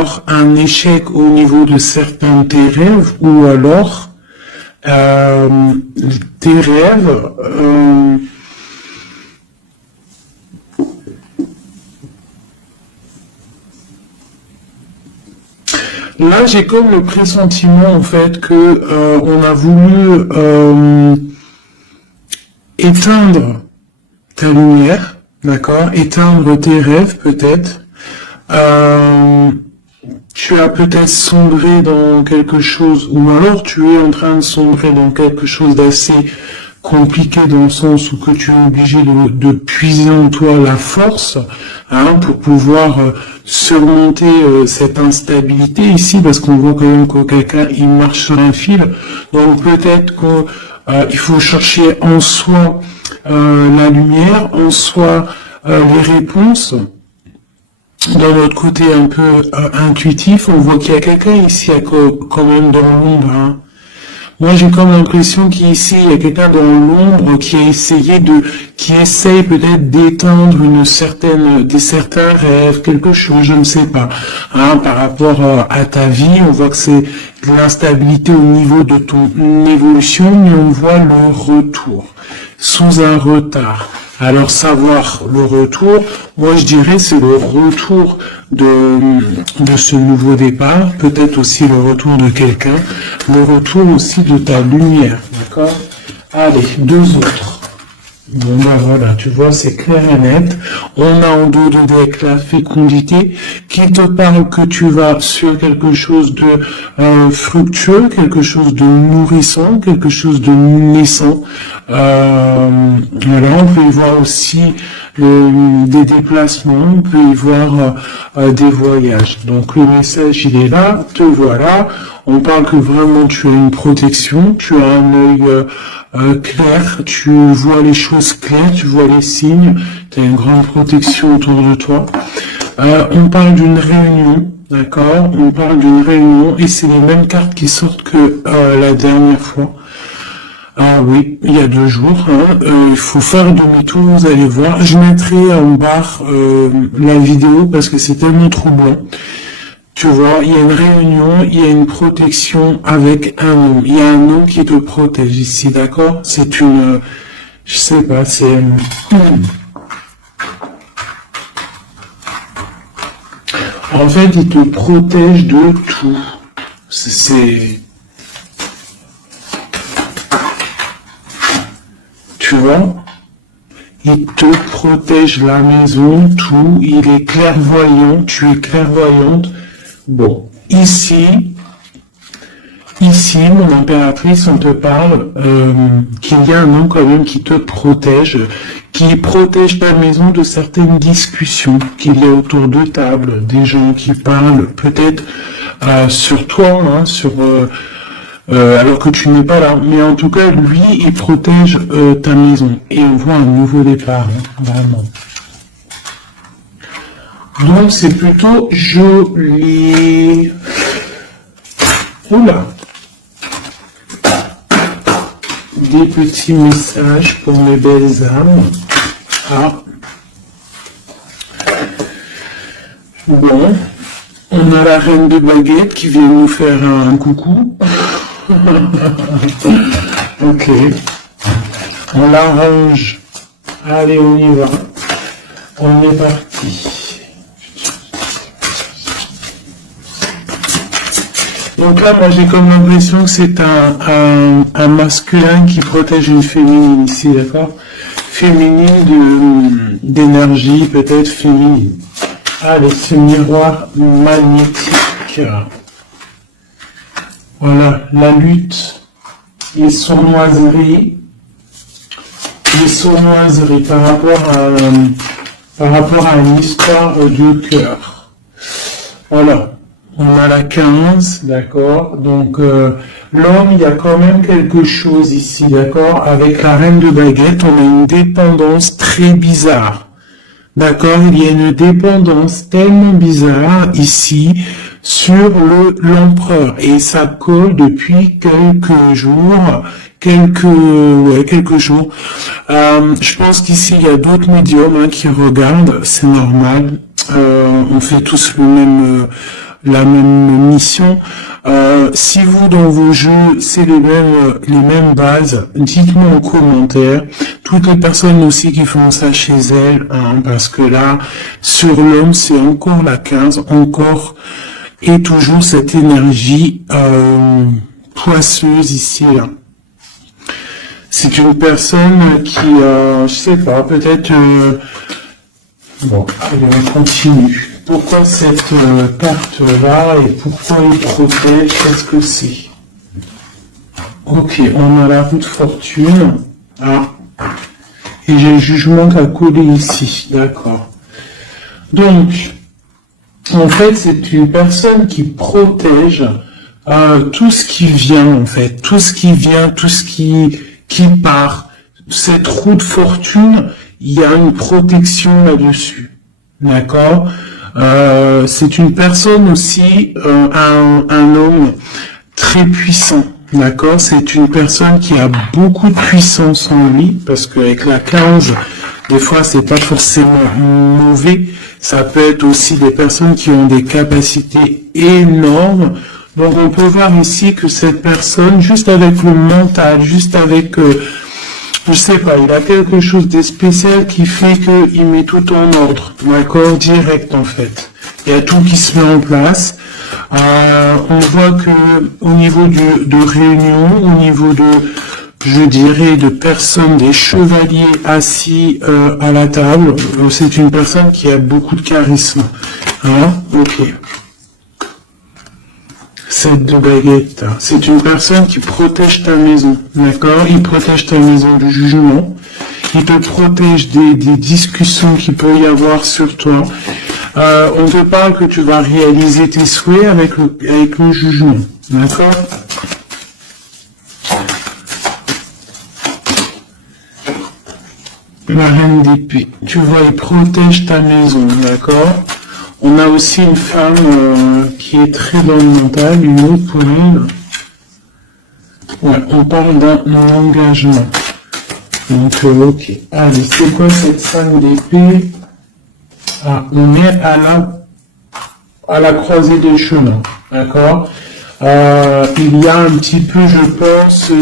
alors un échec au niveau de certains de tes rêves, ou alors tes rêves là j'ai comme le pressentiment en fait que on a voulu éteindre ta lumière, d'accord, éteindre tes rêves peut-être. Tu as peut-être sombré dans quelque chose, ou alors tu es en train de sombrer dans quelque chose d'assez compliqué dans le sens où que tu es obligé de puiser en toi la force pour pouvoir surmonter cette instabilité ici, parce qu'on voit quand même que quelqu'un il marche sur un fil. Donc peut-être qu'il faut chercher en soi la lumière, en soi les réponses. Dans notre côté un peu intuitif, on voit qu'il y a quelqu'un ici quand même dans l'ombre. Moi, j'ai comme l'impression qu'ici, il y a quelqu'un dans l'ombre qui a essayé qui essaye peut-être d'éteindre certains rêves, quelque chose, je ne sais pas. Par rapport à ta vie, on voit que c'est de l'instabilité au niveau de ton évolution, mais on voit le retour, sous un retard. Alors savoir le retour, moi je dirais c'est le retour de ce nouveau départ, peut-être aussi le retour de quelqu'un, le retour aussi de ta lumière, d'accord? Allez, deux autres. Bon ben voilà, tu vois, c'est clair et net. On a en dos de deck la fécondité qui te parle que tu vas sur quelque chose de fructueux, quelque chose de nourrissant, quelque chose de naissant. Voilà, on peut y voir aussi des déplacements, on peut y voir des voyages. Donc le message il est là, te voilà. On parle que vraiment tu as une protection, tu as un œil clair, tu vois les choses claires, tu vois les signes, tu as une grande protection autour de toi. On parle d'une réunion, d'accord? On parle d'une réunion et c'est les mêmes cartes qui sortent que la dernière fois. Oui, il y a 2 jours. Il faut faire demi-tour, vous allez voir. Je mettrai en barre la vidéo parce que c'est tellement troublant. Tu vois, il y a une réunion, il y a une protection avec un homme. Il y a un homme qui te protège ici, d'accord? C'est une... je sais pas, c'est... En fait, il te protège de tout. C'est... Tu vois? Il te protège la maison, tout. Il est clairvoyant, tu es clairvoyante. Bon, ici, mon impératrice, on te parle qu'il y a un homme quand même qui te protège, qui protège ta maison de certaines discussions qu'il y a autour de table, des gens qui parlent peut-être sur toi, alors que tu n'es pas là. Mais en tout cas, lui, il protège ta maison. Et on voit un nouveau départ, vraiment. Donc c'est plutôt joli. Oula. Des petits messages pour mes belles âmes. Bon. On a la reine de baguette qui vient nous faire un coucou. Ok. On l'arrange. Allez, on y va. On est parti. Donc là, moi, j'ai comme l'impression que c'est un masculin qui protège une féminine ici, d'accord? Féminine d'énergie, peut-être féminine. Allez, ce miroir magnétique. Voilà, la lutte, les sournoiseries par rapport à une histoire de cœur. Voilà. On a la 15, d'accord? Donc, l'homme, il y a quand même quelque chose ici, d'accord? Avec la reine de baguette, on a une dépendance très bizarre. D'accord? Il y a une dépendance tellement bizarre ici sur l'empereur. Et ça colle depuis quelques jours. Quelques jours. Je pense qu'ici, il y a d'autres médiums qui regardent. C'est normal. On fait tous le même... la même mission. Si vous, dans vos jeux, c'est les mêmes bases, dites-moi en commentaire. Toutes les personnes aussi qui font ça chez elles, hein, parce que là, sur l'homme, c'est encore la 15, encore et toujours cette énergie poisseuse ici, là. C'est une personne qui, je sais pas, peut-être... bon, allez, on continue. Pourquoi cette carte-là et pourquoi il protège? Qu'est-ce que c'est? Ok, on a la roue de fortune. Ah. Et j'ai le jugement qui a collé ici. D'accord. Donc, en fait, c'est une personne qui protège tout ce qui vient, en fait. Tout ce qui vient, tout ce qui part. Cette roue de fortune, il y a une protection là-dessus. D'accord? C'est une personne aussi, un homme très puissant. D'accord? C'est une personne qui a beaucoup de puissance en lui, parce qu'avec la 15, des fois, c'est pas forcément mauvais. Ça peut être aussi des personnes qui ont des capacités énormes. Donc, on peut voir ici que cette personne, juste avec le mental, juste avec, je sais pas, il a quelque chose de spécial qui fait qu'il met tout en ordre. D'accord? Direct, en fait. Il y a tout qui se met en place. On voit que au niveau de réunion, au niveau de, je dirais, de personnes, des chevaliers assis à la table, c'est une personne qui a beaucoup de charisme. Hein? Ok. 7 de baguette. C'est une personne qui protège ta maison. D'accord? Il protège ta maison du jugement. Il te protège des discussions qu'il peut y avoir sur toi. On te parle que tu vas réaliser tes souhaits avec le jugement. D'accord? La reine d'épée. Tu vois, il protège ta maison. D'accord? On a aussi une femme qui est très dans le mental, une autre pour elle. Ouais, on parle d'un engagement. Donc, ok. Allez, c'est quoi cette 5 d'épée? Ah, on est à la croisée des chemins, d'accord? Il y a un petit peu, je pense,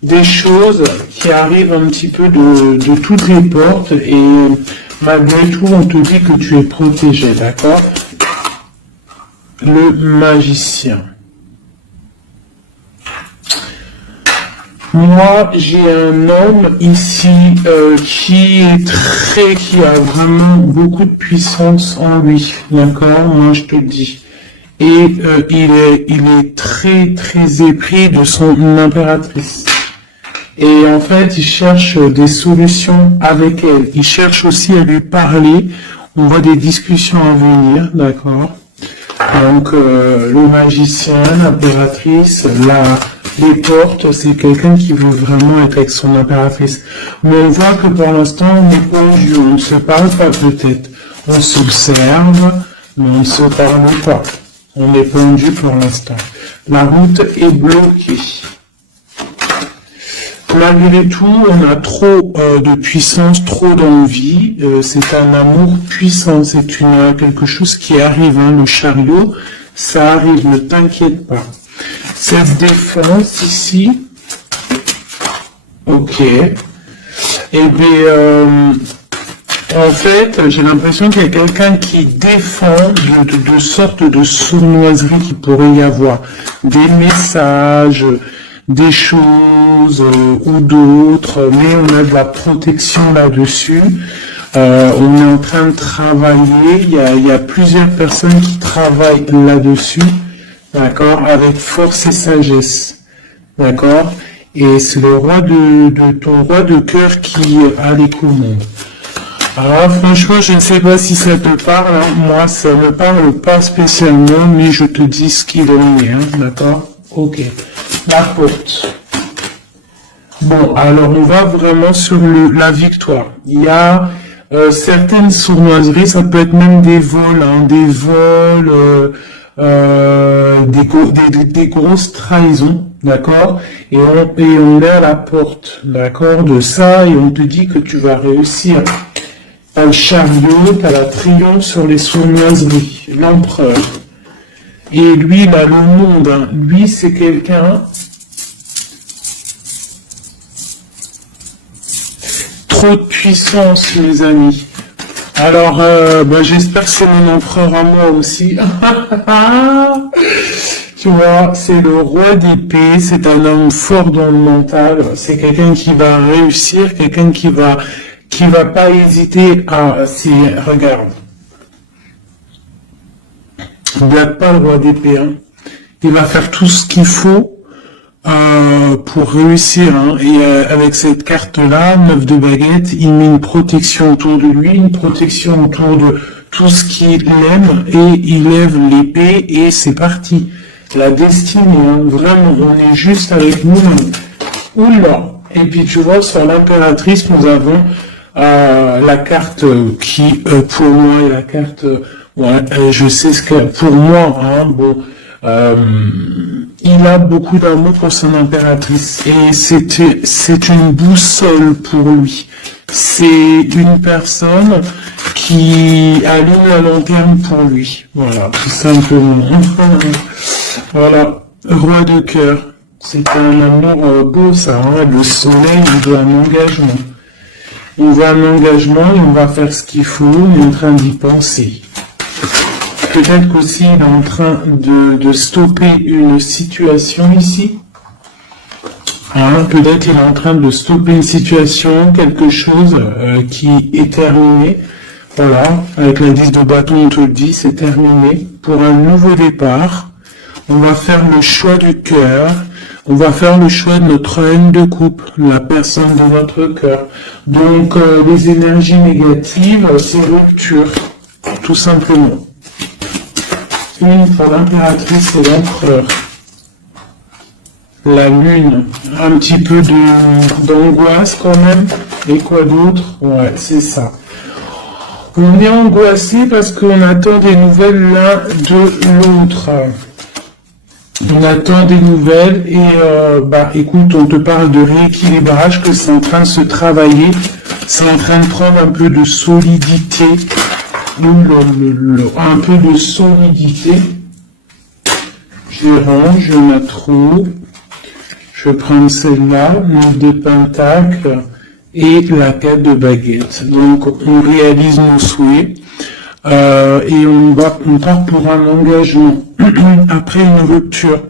des choses qui arrivent un petit peu de toutes les portes et malgré tout, on te dit que tu es protégé, d'accord? Le magicien. Moi, j'ai un homme ici qui a vraiment beaucoup de puissance en lui, d'accord? Moi, je te le dis. Et il est très très épris de son impératrice. Et en fait, il cherche des solutions avec elle. Il cherche aussi à lui parler. On voit des discussions à venir, d'accord? Donc, le magicien, l'impératrice, les portes, c'est quelqu'un qui veut vraiment être avec son impératrice. Mais on voit que pour l'instant, on est pendu, on ne se parle pas peut-être. On s'observe, mais on ne se parle pas. On est pendu pour l'instant. La route est bloquée. Malgré tout, on a trop de puissance, trop d'envie. C'est un amour puissant, c'est quelque chose qui arrive. Hein, le chariot, ça arrive, ne t'inquiète pas. Cette défense ici, ok. Et bien, en fait, j'ai l'impression qu'il y a quelqu'un qui défend de sortes de sournoiseries qu'il pourrait y avoir. Des messages, des choses ou d'autres, mais on a de la protection là-dessus. On est en train de travailler, il y a plusieurs personnes qui travaillent là-dessus, d'accord, avec force et sagesse, d'accord, et c'est le roi ton roi de cœur qui a les commandes. Alors franchement, je ne sais pas si ça te parle, hein. Moi ça me parle pas spécialement, mais je te dis ce qu'il en est, hein, d'accord. Ok, la porte. Bon, alors on va vraiment sur la victoire. Il y a certaines sournoiseries, ça peut être même des vols, hein, des grosses trahisons, d'accord, et on est à la porte, d'accord, de ça, et on te dit que tu vas réussir. T'as le chariot, t'as la triomphe sur les sournoiseries, l'empereur. Et lui, il a le monde. Hein. Lui, c'est quelqu'un... Trop de puissance, mes amis. Alors, j'espère que c'est mon empereur à moi aussi. Tu vois, c'est le roi d'épée, c'est un homme fort dans le mental, c'est quelqu'un qui va réussir, quelqu'un qui va pas hésiter à... Regarde. Il n'a pas le roi d'épée, hein. Il va faire tout ce qu'il faut pour réussir, hein. Et avec cette carte-là, 9 de baguette, il met une protection autour de lui, une protection autour de tout ce qu'il aime, et il lève l'épée, et c'est parti. La destinée, hein. Vraiment, on est juste avec nous. Oula. Et puis tu vois, sur l'impératrice, nous avons la carte qui, pour moi, est la carte... je sais ce que... Pour moi, hein, bon... il a beaucoup d'amour pour son impératrice et c'est une boussole pour lui. C'est une personne qui allume la lanterne pour lui. Voilà, tout simplement. Voilà, roi de cœur. C'est un amour beau, ça. Hein. Le soleil, il veut un engagement. Il veut un engagement et on va faire ce qu'il faut. On est en train d'y penser. Peut-être qu'aussi il est en train de stopper une situation ici. Hein, peut-être qu'il est en train de stopper une situation, quelque chose qui est terminé. Voilà, avec l'indice de bâton, on te le dit, c'est terminé. Pour un nouveau départ, on va faire le choix du cœur. On va faire le choix de notre haine de coupe, la personne de notre cœur. Donc, les énergies négatives, c'est rupture, tout simplement. Une pour l'impératrice et l'empereur. La lune, un petit peu d'angoisse quand même. Et quoi d'autre? Ouais, c'est ça. On est angoissé parce qu'on attend des nouvelles l'un de l'autre. On attend des nouvelles et écoute, on te parle de rééquilibrage, que c'est en train de se travailler. C'est en train de prendre un peu de solidité. Un peu de solidité. Je range, il y en a trop. Je vais prendre celle-là, le de pentacle et la 4 de baguette. Donc on réalise nos souhaits et on part pour un engagement après une rupture.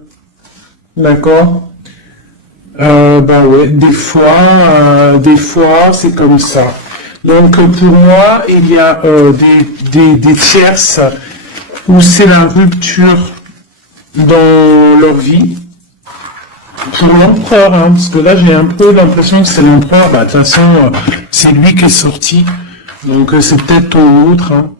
D'accord? Ouais, des fois c'est comme ça. Donc pour moi, il y a des tierces où c'est la rupture dans leur vie. Pour l'empereur, hein, parce que là j'ai un peu l'impression que c'est l'empereur, de toute façon c'est lui qui est sorti, donc c'est peut-être ton autre. Hein.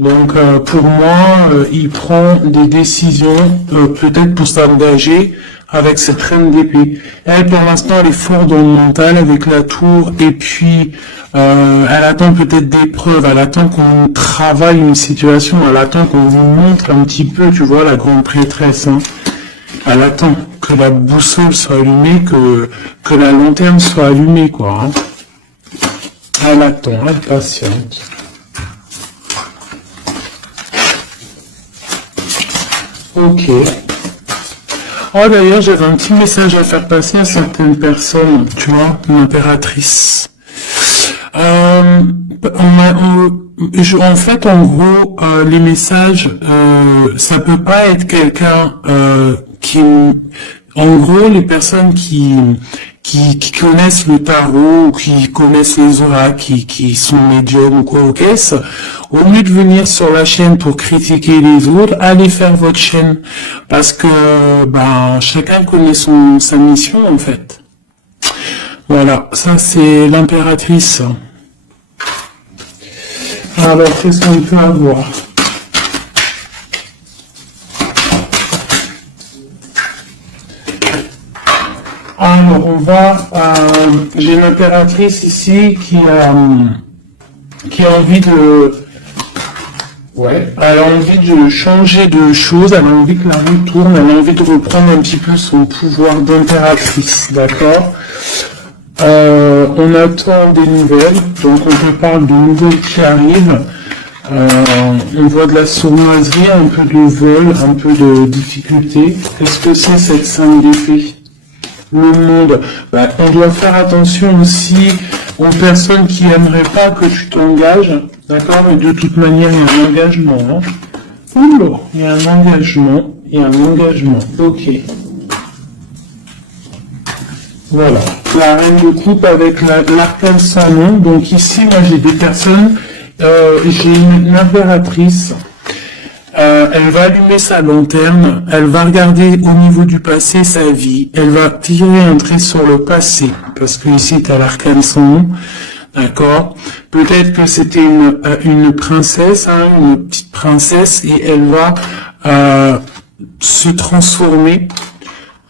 Donc pour moi, il prend des décisions peut-être pour s'engager avec cette reine d'épée. Elle pour l'instant elle est forte dans le mental avec la tour et puis elle attend peut-être des preuves, elle attend qu'on travaille une situation, elle attend qu'on vous montre un petit peu, tu vois, la grande prêtresse. Hein. Elle attend que la boussole soit allumée, que la lanterne soit allumée, quoi. Hein. Elle attend, elle patiente. Ok. Oh d'ailleurs, j'avais un petit message à faire passer à certaines personnes, tu vois, l'impératrice. En fait, en gros, les messages, ça peut pas être quelqu'un qui, en gros, les personnes qui connaissent le tarot, ou qui connaissent les oracles, qui sont médiums ou quoi au caisse, au lieu de venir sur la chaîne pour critiquer les autres, allez faire votre chaîne, parce que chacun connaît sa mission en fait. Voilà, ça c'est l'impératrice. Alors, qu'est-ce qu'on peut avoir? Alors, on va... j'ai une impératrice ici qui a envie de... Ouais, elle a envie de changer de choses, elle a envie que la roue tourne, elle a envie de reprendre un petit peu son pouvoir d'impératrice, d'accord? On attend des nouvelles, donc on te parle de nouvelles qui arrivent. On voit de la sournoiserie, un peu de vol, un peu de difficulté. Qu'est-ce que c'est cette 5 d'épée? Le monde. Bah, on doit faire attention aussi aux personnes qui aimeraient pas que tu t'engages, d'accord? Mais de toute manière, il y a un engagement. Hein. Oula, il y a un engagement. Il y a un engagement. Ok. Voilà. La reine de coupe avec l'arcane sans nom. Donc ici, moi, j'ai des personnes. J'ai une impératrice. Elle va allumer sa lanterne, elle va regarder au niveau du passé sa vie, elle va tirer un trait sur le passé, parce que ici tu as l'arcane sans nom, d'accord? Peut-être que c'était une princesse, hein, une petite princesse, et elle va se transformer,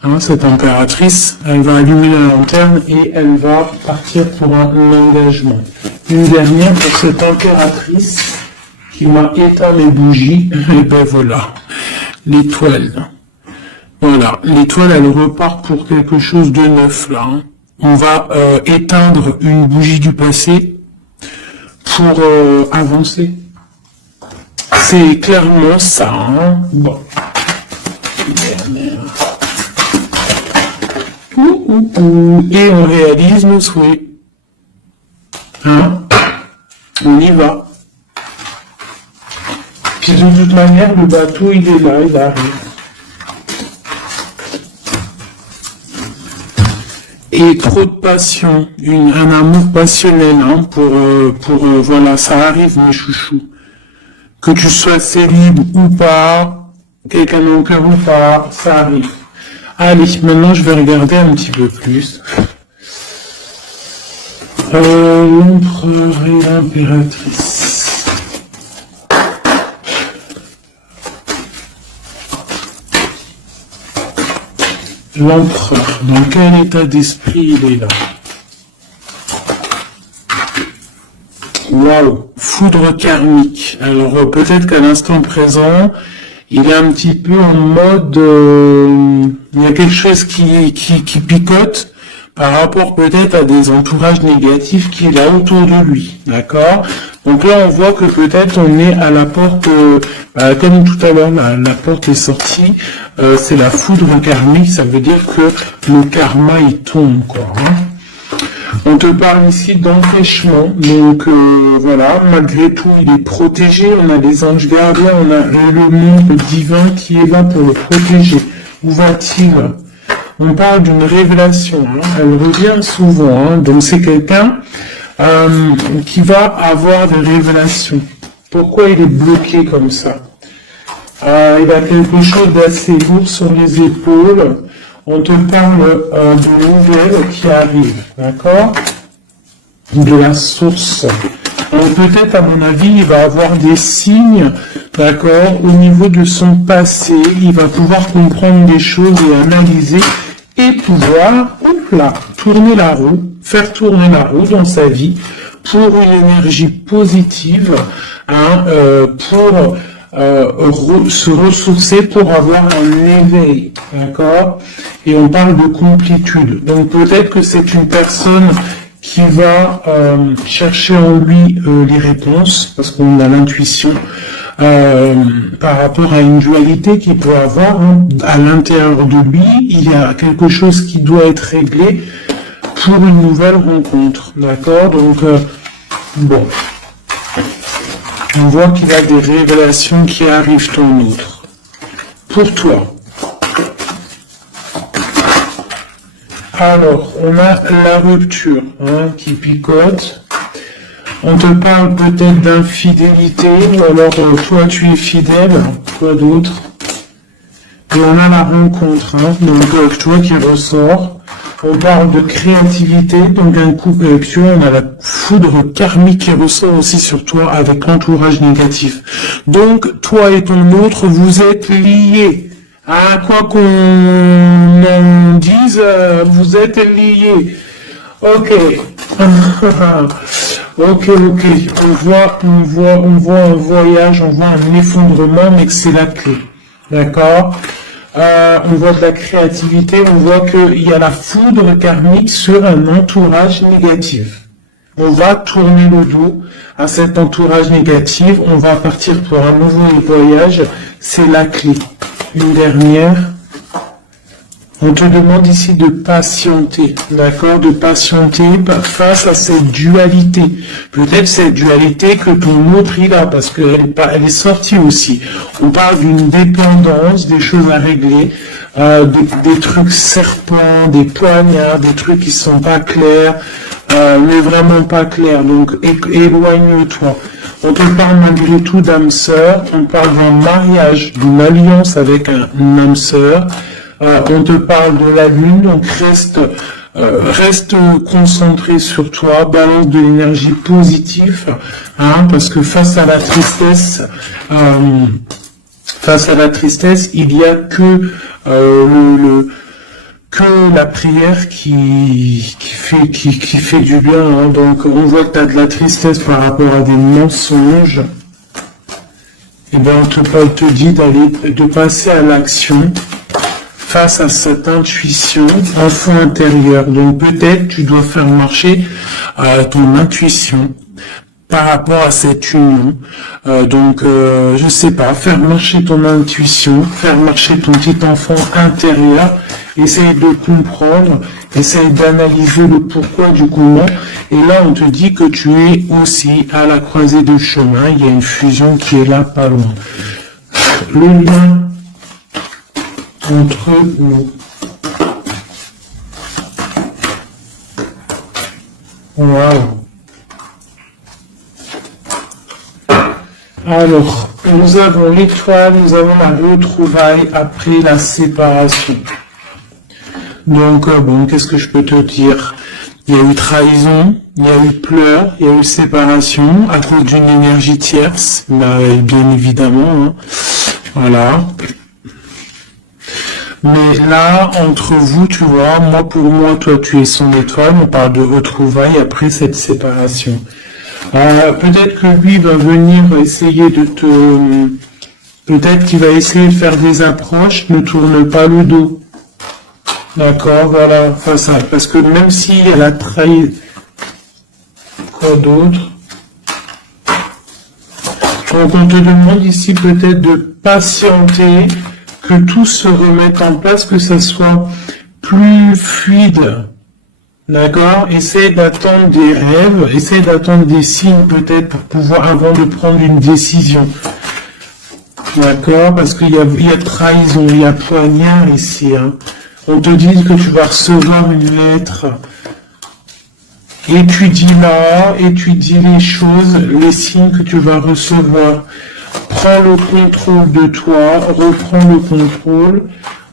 hein, cette impératrice, elle va allumer la lanterne et elle va partir pour un engagement. Une dernière pour cette impératrice qui m'a éteint les bougies, et ben voilà, l'étoile. Voilà, l'étoile, elle repart pour quelque chose de neuf, là. Hein. On va éteindre une bougie du passé pour avancer. C'est clairement ça, hein. Bon. Et on réalise nos souhaits. Hein? On y va. Puis de toute manière, le bateau, il est là, il arrive. Et trop de passion, un amour passionnel, hein, voilà, ça arrive, mes chouchous. Que tu sois célib ou pas, quelqu'un dans le cœur ou pas, ça arrive. Allez, maintenant, je vais regarder un petit peu plus. L'empereur et l'impératrice. L'empereur, dans quel état d'esprit il est là? Waouh, foudre karmique. Alors peut-être qu'à l'instant présent, il est un petit peu en mode, il y a quelque chose qui picote par rapport peut-être à des entourages négatifs qu'il a autour de lui, d'accord? Donc là, on voit que peut-être on est à la porte, comme tout à l'heure, la porte est sortie, c'est la foudre karmique, ça veut dire que le karma, il tombe, quoi. Hein. On te parle ici d'empêchement, donc voilà, malgré tout, il est protégé, on a les anges gardiens, on a le monde divin qui est là pour le protéger. Où va-t-il? On parle d'une révélation, hein. Elle revient souvent, hein. Donc c'est quelqu'un qui va avoir des révélations. Pourquoi il est bloqué comme ça? Il a quelque chose d'assez lourd sur les épaules. On te parle de nouvelles qui arrivent, d'accord? De la source. Donc peut-être, à mon avis, il va avoir des signes, d'accord, au niveau de son passé. Il va pouvoir comprendre des choses et analyser et pouvoir, tourner la roue, faire tourner la roue dans sa vie pour une énergie positive, hein, pour se ressourcer, pour avoir un éveil, d'accord? Et on parle de complétude. Donc peut-être que c'est une personne qui va chercher en lui les réponses, parce qu'on a l'intuition, par rapport à une dualité qu'il peut avoir, hein. À l'intérieur de lui, il y a quelque chose qui doit être réglé pour une nouvelle rencontre, d'accord? Donc, bon, on voit qu'il y a des révélations qui arrivent ton autre. Pour toi. Alors, on a la rupture, hein, qui picote. On te parle peut-être d'infidélité, ou alors toi tu es fidèle, toi d'autre. Et on a la rencontre, hein, donc toi qui ressort. On parle de créativité, donc un couple avec toi, on a la foudre karmique qui ressort aussi sur toi avec l'entourage négatif. Donc, toi et ton autre, vous êtes liés. À quoi qu'on en dise, vous êtes liés. Ok. Ok. On voit un voyage, on voit un effondrement, mais que c'est la clé. D'accord? On voit de la créativité, on voit qu'il y a la foudre karmique sur un entourage négatif. on va tourner le dos à cet entourage négatif, on va partir pour un nouveau voyage, c'est la clé. Une dernière. On te demande ici de patienter, d'accord, de patienter face à cette dualité. Peut-être cette dualité que ton autre il a, parce elle est sortie aussi. On parle d'une dépendance, des choses à régler, des trucs serpents, des poignards, des trucs qui sont pas clairs, mais vraiment pas clairs. Donc éloigne-toi. On te parle malgré tout d'âme sœur, on parle d'un mariage, d'une alliance avec un âme sœur. On te parle de la lune, donc reste concentré sur toi, balance de l'énergie positive, hein, parce que face à la tristesse, il y a que la prière qui fait du bien, hein. Donc on voit que tu as de la tristesse par rapport à des mensonges. Et bien on te dit de passer à l'action face à cette intuition, enfant intérieur. Donc peut-être tu dois faire marcher ton intuition par rapport à cette union. Je sais pas, faire marcher ton intuition, faire marcher ton petit enfant intérieur, essaye de comprendre, essaye d'analyser le pourquoi du comment. Et là, on te dit que tu es aussi à la croisée de chemin. Il y a une fusion qui est là, pas loin. Le lien entre nous. Wow. Alors, nous avons l'étoile, nous avons la retrouvaille après la séparation. Donc, qu'est-ce que je peux te dire? Il y a eu trahison, il y a eu pleurs, il y a eu séparation à cause d'une énergie tierce, bien évidemment. Hein. Voilà. Mais là, entre vous, tu vois, pour moi, toi, tu es son étoile, on parle de retrouvailles après cette séparation. Peut-être que lui va venir essayer peut-être qu'il va essayer de faire des approches, ne tourne pas le dos. D'accord, voilà, face à, parce que même si elle a trahi, quoi d'autre? Donc on te demande ici peut-être de patienter, que tout se remette en place, que ça soit plus fluide. D'accord? Essaye d'attendre des rêves, essaye d'attendre des signes peut-être pour pouvoir, avant de prendre une décision. D'accord? Parce qu'il y a trahison, il y a poignard ici. Hein. On te dit que tu vas recevoir une lettre. Étudie-la, étudie les choses, les signes que tu vas recevoir. Prends le contrôle de toi, reprends le contrôle.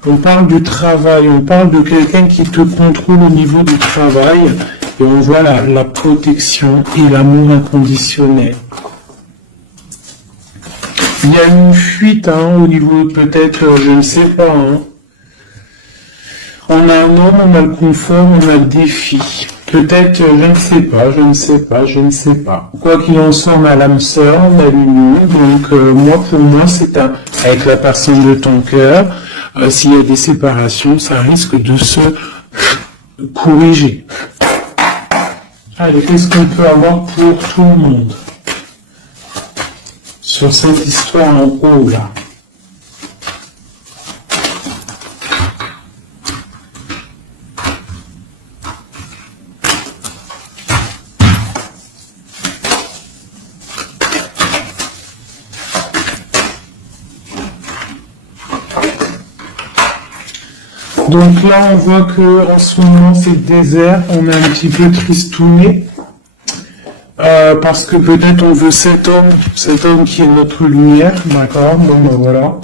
On parle du travail, on parle de quelqu'un qui te contrôle au niveau du travail. Et on voit la protection et l'amour inconditionnel. Il y a une fuite au niveau peut-être, je ne sais pas. Hein. On a un homme, on a le confort, on a le défi. Peut-être, je ne sais pas. Quoi qu'il en soit, on a l'âme sœur, on a l'union. Donc, pour moi, c'est avec la personne de ton cœur. S'il y a des séparations, ça risque de se corriger. Allez, qu'est-ce qu'on peut avoir pour tout le monde sur cette histoire en haut, là? Donc là, on voit que en ce moment, c'est le désert. On est un petit peu tristouné. Parce que peut-être on veut cet homme qui est notre lumière. D'accord? Bon, voilà.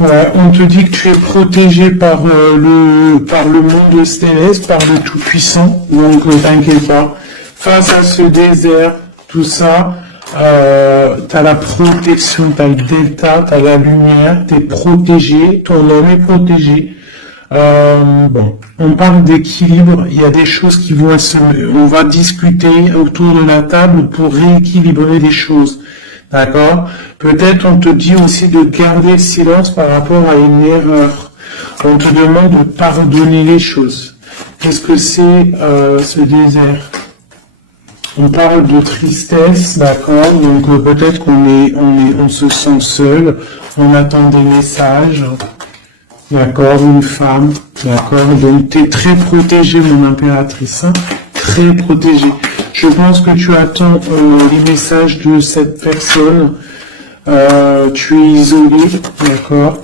Ouais, on te dit que tu es protégé par le monde céleste, par le Tout-Puissant. Donc, ne t'inquiète pas. Face à ce désert, tout ça, t'as la protection, t'as le delta, t'as la lumière, t'es protégé, ton homme est protégé. On parle d'équilibre, il y a des choses qui vont on va discuter autour de la table pour rééquilibrer les choses. D'accord? Peut-être on te dit aussi de garder le silence par rapport à une erreur. On te demande de pardonner les choses. Qu'est-ce que c'est ce désert? On parle de tristesse, d'accord? Donc peut-être on se sent seul, on attend des messages, d'accord? Une femme, d'accord? Donc tu es très protégée, mon impératrice, hein? Très protégée. Je pense que tu attends les messages de cette personne. Tu es isolé, d'accord?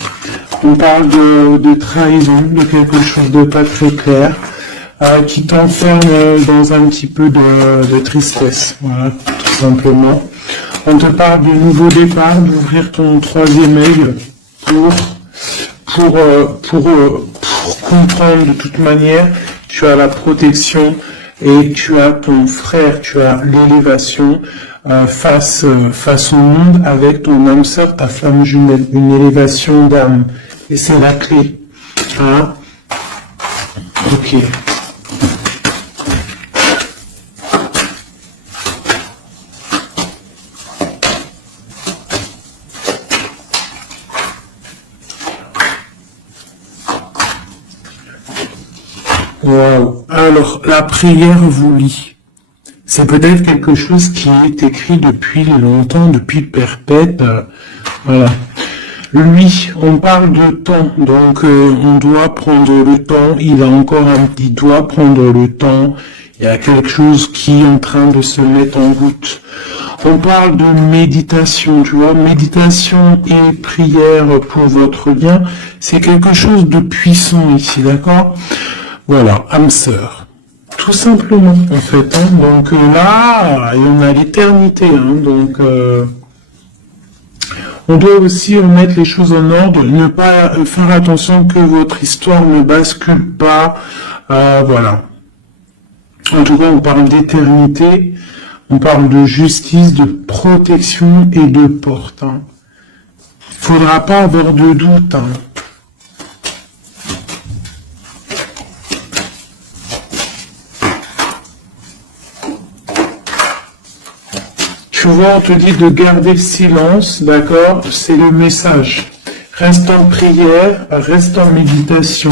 On parle de trahison, de quelque chose de pas très clair. Qui t'enferme dans un petit peu de tristesse, voilà, tout simplement. On te parle de nouveau départ, d'ouvrir ton troisième œil pour comprendre de toute manière, tu as la protection et tu as ton frère, tu as l'élévation face au monde avec ton âme sœur, ta flamme jumelle, une élévation d'âme. Et c'est la clé. Hein? Ok. Wow. Alors, la prière vous lie. C'est peut-être quelque chose qui est écrit depuis longtemps, depuis perpète. Voilà. Lui, on parle de temps, donc on doit prendre le temps. Il doit prendre le temps. Il y a quelque chose qui est en train de se mettre en route. On parle de méditation, tu vois, méditation et prière pour votre bien. C'est quelque chose de puissant ici, d'accord? Voilà, âme sœur. Tout simplement, en fait. Hein. Donc là, il y en a l'éternité. Hein. Donc, on doit aussi remettre les choses en ordre, ne pas faire attention que votre histoire ne bascule pas. Voilà. En tout cas, on parle d'éternité, on parle de justice, de protection et de porte. Hein. Il ne faudra pas avoir de doute. Hein. Tu vois, on te dit de garder le silence, d'accord? C'est le message. Reste en prière, reste en méditation.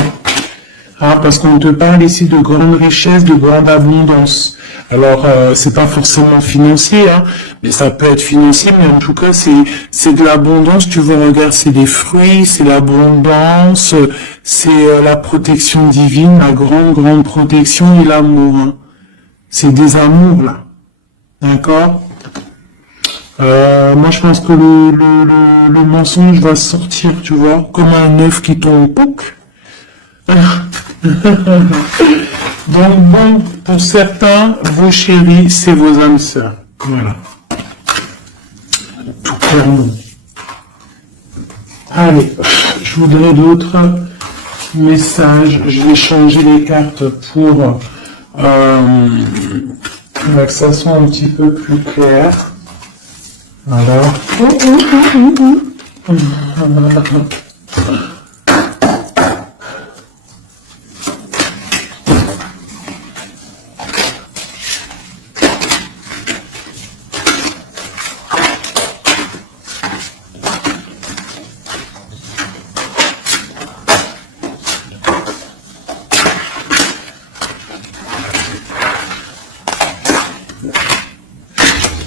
Hein, parce qu'on te parle ici de grande richesse, de grande abondance. Alors, c'est pas forcément financier, hein, mais ça peut être financier, mais en tout cas, c'est de l'abondance. Tu vois, regarde, c'est des fruits, c'est l'abondance, c'est la protection divine, la grande protection et l'amour. Hein. C'est des amours, là. D'accord? Moi, je pense que le mensonge va sortir, tu vois, comme un œuf qui tombe, pouc. Donc bon, pour certains, vos chéris, c'est vos âmes sœurs. Voilà. Tout clairement. Allez, je voudrais d'autres messages. Je vais changer les cartes pour que ça soit un petit peu plus clair. Voilà.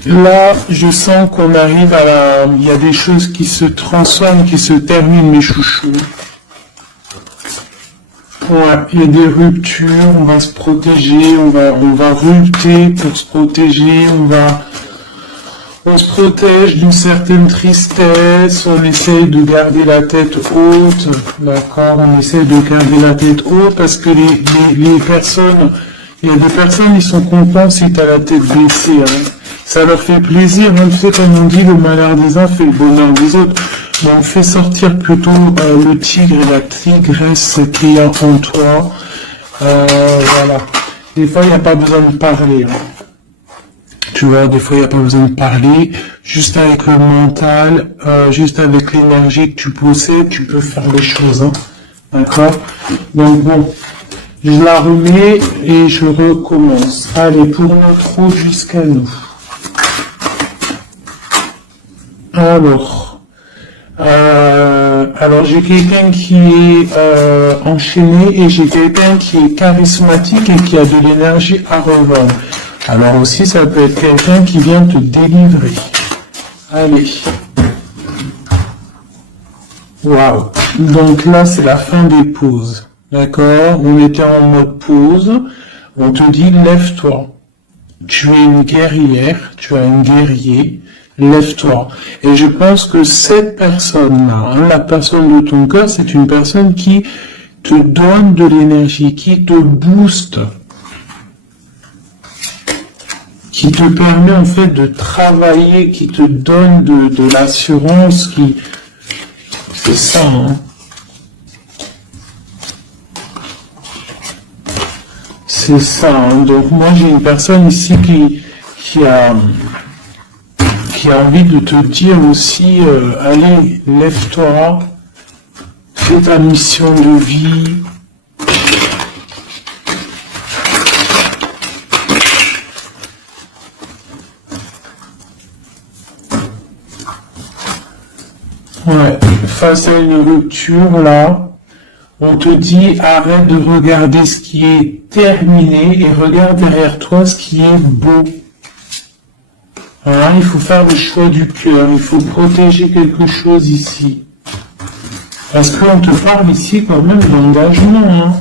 Là, je sens qu'on arrive à la... Il y a des choses qui se transforment, qui se terminent, mes chouchous. Ouais, il y a des ruptures, on va se protéger, on va rupter pour se protéger, on se protège d'une certaine tristesse, on essaye de garder la tête haute, d'accord, on essaye de garder la tête haute parce que les personnes, il y a des personnes, ils sont contents si tu as la tête baissée, hein. Ça leur fait plaisir, hein. Tu sais, comme on dit, le malheur des uns fait le bonheur des autres. Mais on fait sortir plutôt le tigre et la tigresse qui est en toi. Voilà. Des fois, il n'y a pas besoin de parler. Hein. Tu vois, des fois, il n'y a pas besoin de parler. Juste avec le mental, juste avec l'énergie que tu possèdes, tu peux faire les choses. Hein. D'accord? Donc bon, je la remets et je recommence. Allez, pour notre route jusqu'à nous. Alors, Alors j'ai quelqu'un qui est enchaîné et j'ai quelqu'un qui est charismatique et qui a de l'énergie à revendre. Alors aussi ça peut être quelqu'un qui vient te délivrer. Allez. Waouh. Donc là c'est la fin des pauses. D'accord? On était en mode pause. On te dit lève-toi. Tu es une guerrière, tu es un guerrier. Lève-toi. Et je pense que cette personne-là, hein, la personne de ton cœur, c'est une personne qui te donne de l'énergie, qui te booste, qui te permet en fait de travailler, qui te donne de l'assurance, qui... C'est ça, hein. C'est ça, hein. Donc moi j'ai une personne ici qui a envie de te dire aussi, allez, lève-toi, fais ta mission de vie. Ouais, face à une rupture, là, on te dit, arrête de regarder ce qui est terminé et regarde derrière toi ce qui est beau. Hein, il faut faire le choix du cœur, il faut protéger quelque chose ici. Parce qu'on te parle ici quand même d'engagement. Hein.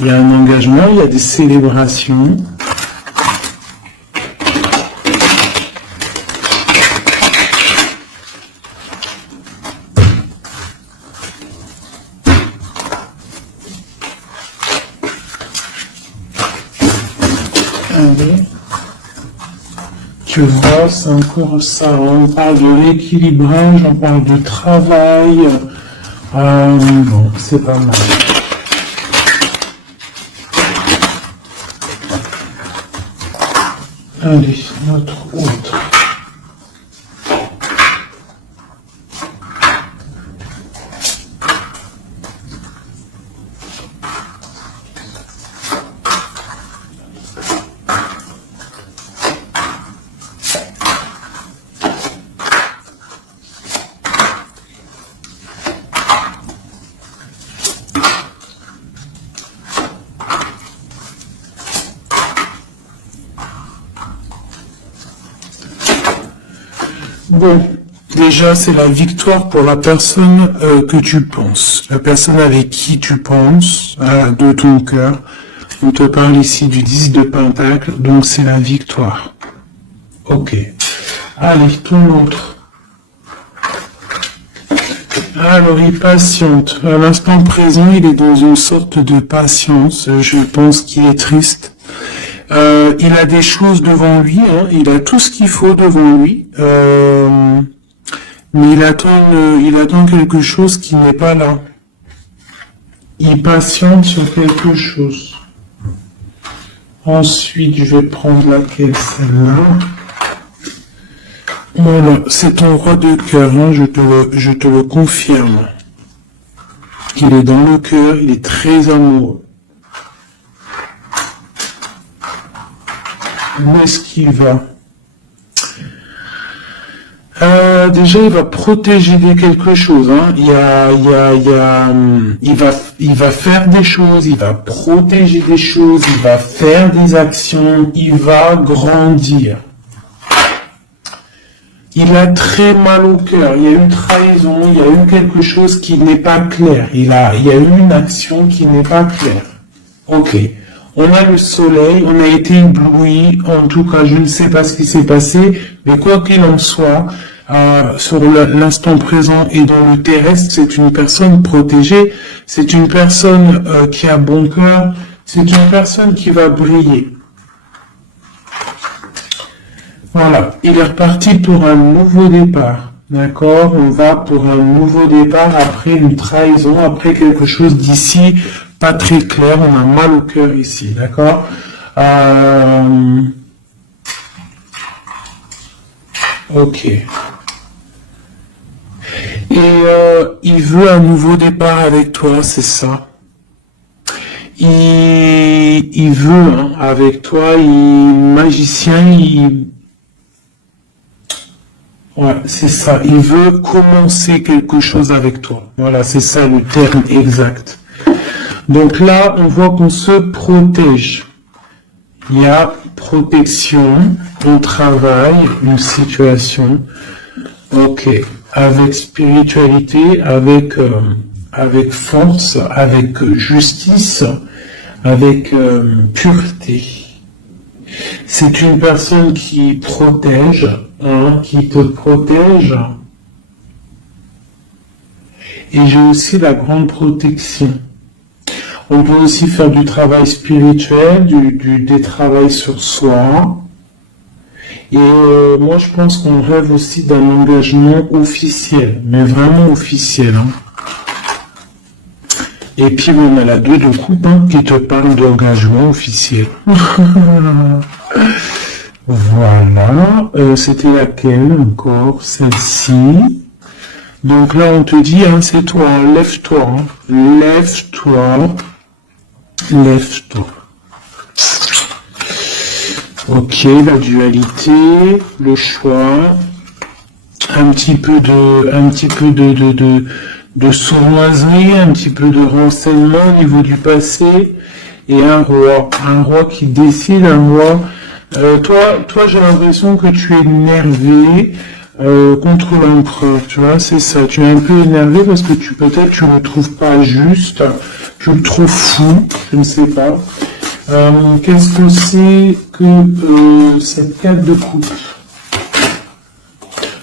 Il y a un engagement, il y a des célébrations. Allez. Tu vois, c'est encore ça. On parle de rééquilibrage, on parle de travail. Bon, c'est pas mal. Allez, notre autre. Bon, déjà c'est la victoire pour la personne que tu penses, la personne avec qui tu penses, de ton cœur. On te parle ici du 10 de Pentacle, donc c'est la victoire. Ok. Allez, ton autre. Alors il patiente. À l'instant présent, il est dans une sorte de patience. Je pense qu'il est triste. Il a des choses devant lui, hein, il a tout ce qu'il faut devant lui, mais il attend quelque chose qui n'est pas là. Il patiente sur quelque chose. Ensuite, je vais prendre laquelle, celle-là. Voilà, c'est ton roi de cœur, hein, je te le confirme. Il est dans le cœur, il est très amoureux. Où est-ce qu'il va? Déjà, il va protéger quelque chose. Hein. Il va faire des choses, il va protéger des choses, il va faire des actions, il va grandir. Il a très mal au cœur. Il y a une trahison, il y a eu quelque chose qui n'est pas clair. Il y a eu une action qui n'est pas claire. Ok. On a le soleil, on a été ébloui, en tout cas je ne sais pas ce qui s'est passé, mais quoi qu'il en soit, sur l'instant présent et dans le terrestre, c'est une personne protégée, c'est une personne qui a bon cœur, c'est une personne qui va briller. Voilà, il est reparti pour un nouveau départ, d'accord? On va pour un nouveau départ après une trahison, après quelque chose d'ici, pas très clair, on a mal au cœur ici, d'accord? Ok. Et il veut un nouveau départ avec toi, c'est ça. Il veut, hein, avec toi, magicien, Ouais, c'est ça. Il veut commencer quelque chose avec toi. Voilà, c'est ça le terme exact. Donc là, on voit qu'on se protège. Il y a protection, on travaille, une situation. Ok. Avec spiritualité, avec force, avec justice, avec pureté. C'est une personne qui protège, hein, qui te protège. Et j'ai aussi la grande protection. On peut aussi faire du travail spirituel, des travail sur soi. Et moi, je pense qu'on rêve aussi d'un engagement officiel, mais vraiment officiel. Hein. Et puis, on a la 2 de coupe hein, qui te parle d'engagement officiel. Voilà. C'était laquelle encore? Celle-ci. Donc là, on te dit, hein, c'est toi, hein, lève-toi. Hein. Lève-toi. Lève-toi. Ok, la dualité, le choix, un petit peu de sournoiserie, un petit peu de renseignement au niveau du passé, et un roi qui décide, un roi. Toi, j'ai l'impression que tu es énervé contre l'empereur, tu vois, c'est ça. Tu es un peu énervé parce que peut-être tu le trouves pas juste, tu le trouves fou, je ne sais pas. Qu'est-ce que c'est que cette 4 de coupe?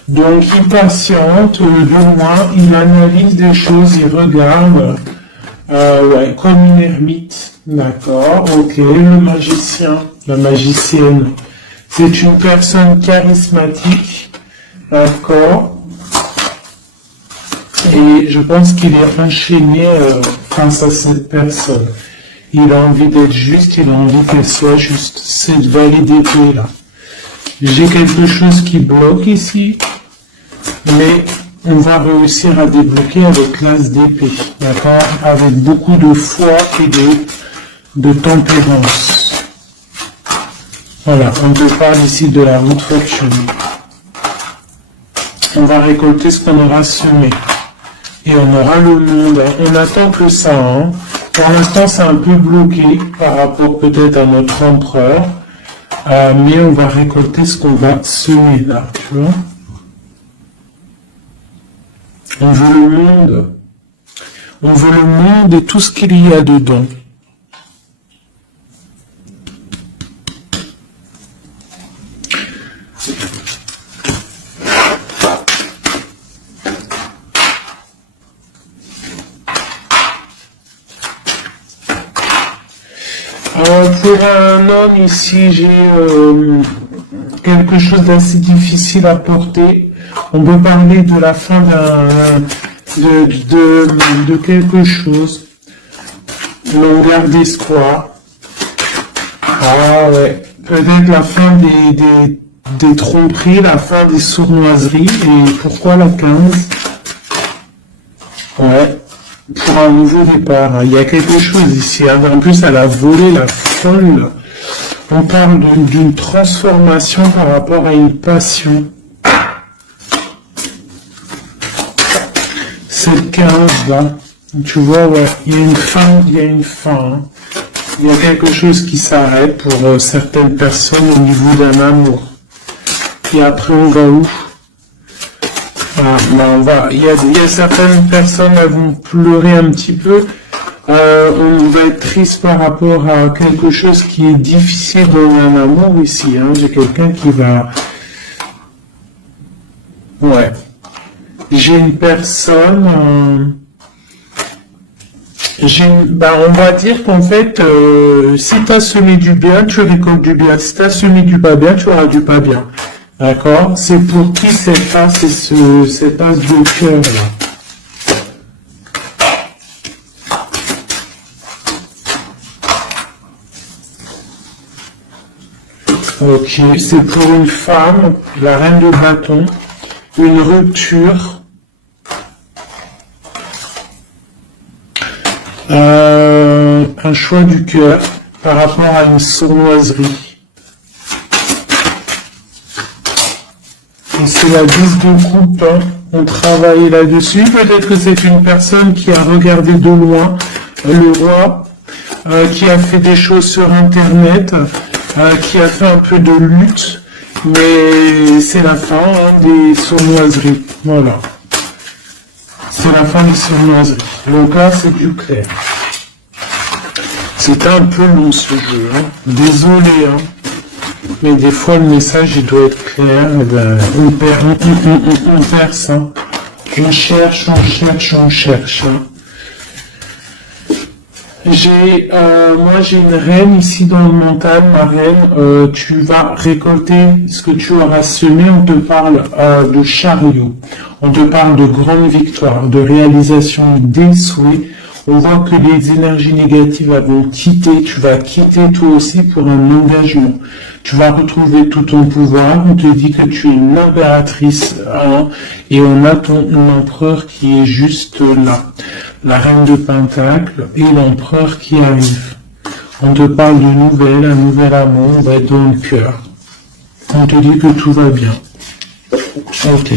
Donc il patiente de loin, il analyse des choses, il regarde, ouais, comme une ermite, d'accord, ok, le magicien, la magicienne, c'est une personne charismatique, d'accord, et je pense qu'il est enchaîné face à cette personne. Il a envie d'être juste, il a envie qu'elle soit juste. Cette validité là. J'ai quelque chose qui bloque ici, mais on va réussir à débloquer avec l'as d'épée, d'accord? Avec beaucoup de foi et de tempérance. Voilà, on te parle ici de la route fortune. On va récolter ce qu'on aura semé. Et on aura le monde. On attend que ça, hein. Pour l'instant, c'est un peu bloqué par rapport peut-être à notre empereur, mais on va récolter ce qu'on va semer là, tu vois. On veut le monde. On veut le monde et tout ce qu'il y a dedans. Pour un homme ici, j'ai quelque chose d'assez difficile à porter. On peut parler de la fin de quelque chose. Longueur d'espoir. Ah ouais. Peut-être la fin des tromperies, la fin des sournoiseries. Et pourquoi la 15? Ouais. Pour un nouveau départ. Il y a quelque chose ici. En plus, elle a volé la folle. On parle d'une transformation par rapport à une passion. Cette 15 là, tu vois, ouais, il y a une fin, il y a une fin. Hein. Il y a quelque chose qui s'arrête pour certaines personnes au niveau d'un amour. Et après, on va où? Il y a certaines personnes qui vont pleurer un petit peu. On va être triste par rapport à quelque chose qui est difficile dans un amour ici. Hein. J'ai quelqu'un qui va... Ouais. J'ai une personne... on va dire qu'en fait, si tu as semé du bien, tu récoltes du bien. Si tu as semé du pas bien, tu auras du pas bien. D'accord? C'est pour qui cette as et cet as de cœur là? Ok, c'est pour une femme, la reine de bâton, une rupture, un choix du cœur par rapport à une sournoiserie. Et c'est la 10 de coupe, hein. On travaille là-dessus. Peut-être que c'est une personne qui a regardé de loin le roi, qui a fait des choses sur Internet, qui a fait un peu de lutte, mais c'est la fin, hein, des sournoiseries. Voilà. C'est la fin des sournoiseries. Donc là, c'est plus clair. C'est un peu long ce jeu, hein. Désolé, hein. Mais des fois, le message, il doit être clair. Et ben, on perd ça. On cherche, on cherche, on cherche. Hein. Moi j'ai une reine ici dans le mental, ma reine, tu vas récolter ce que tu auras semé, on te parle de chariot, on te parle de grande victoire, de réalisation des souhaits, on voit que les énergies négatives vont quitter, tu vas quitter toi aussi pour un engagement, tu vas retrouver tout ton pouvoir, on te dit que tu es une impératrice, hein, et on a ton empereur qui est juste là. La reine de Pentacle et l'empereur qui arrive. On te parle de nouvelles, un nouvel amour, on va être dans le cœur. On te dit que tout va bien. Ok.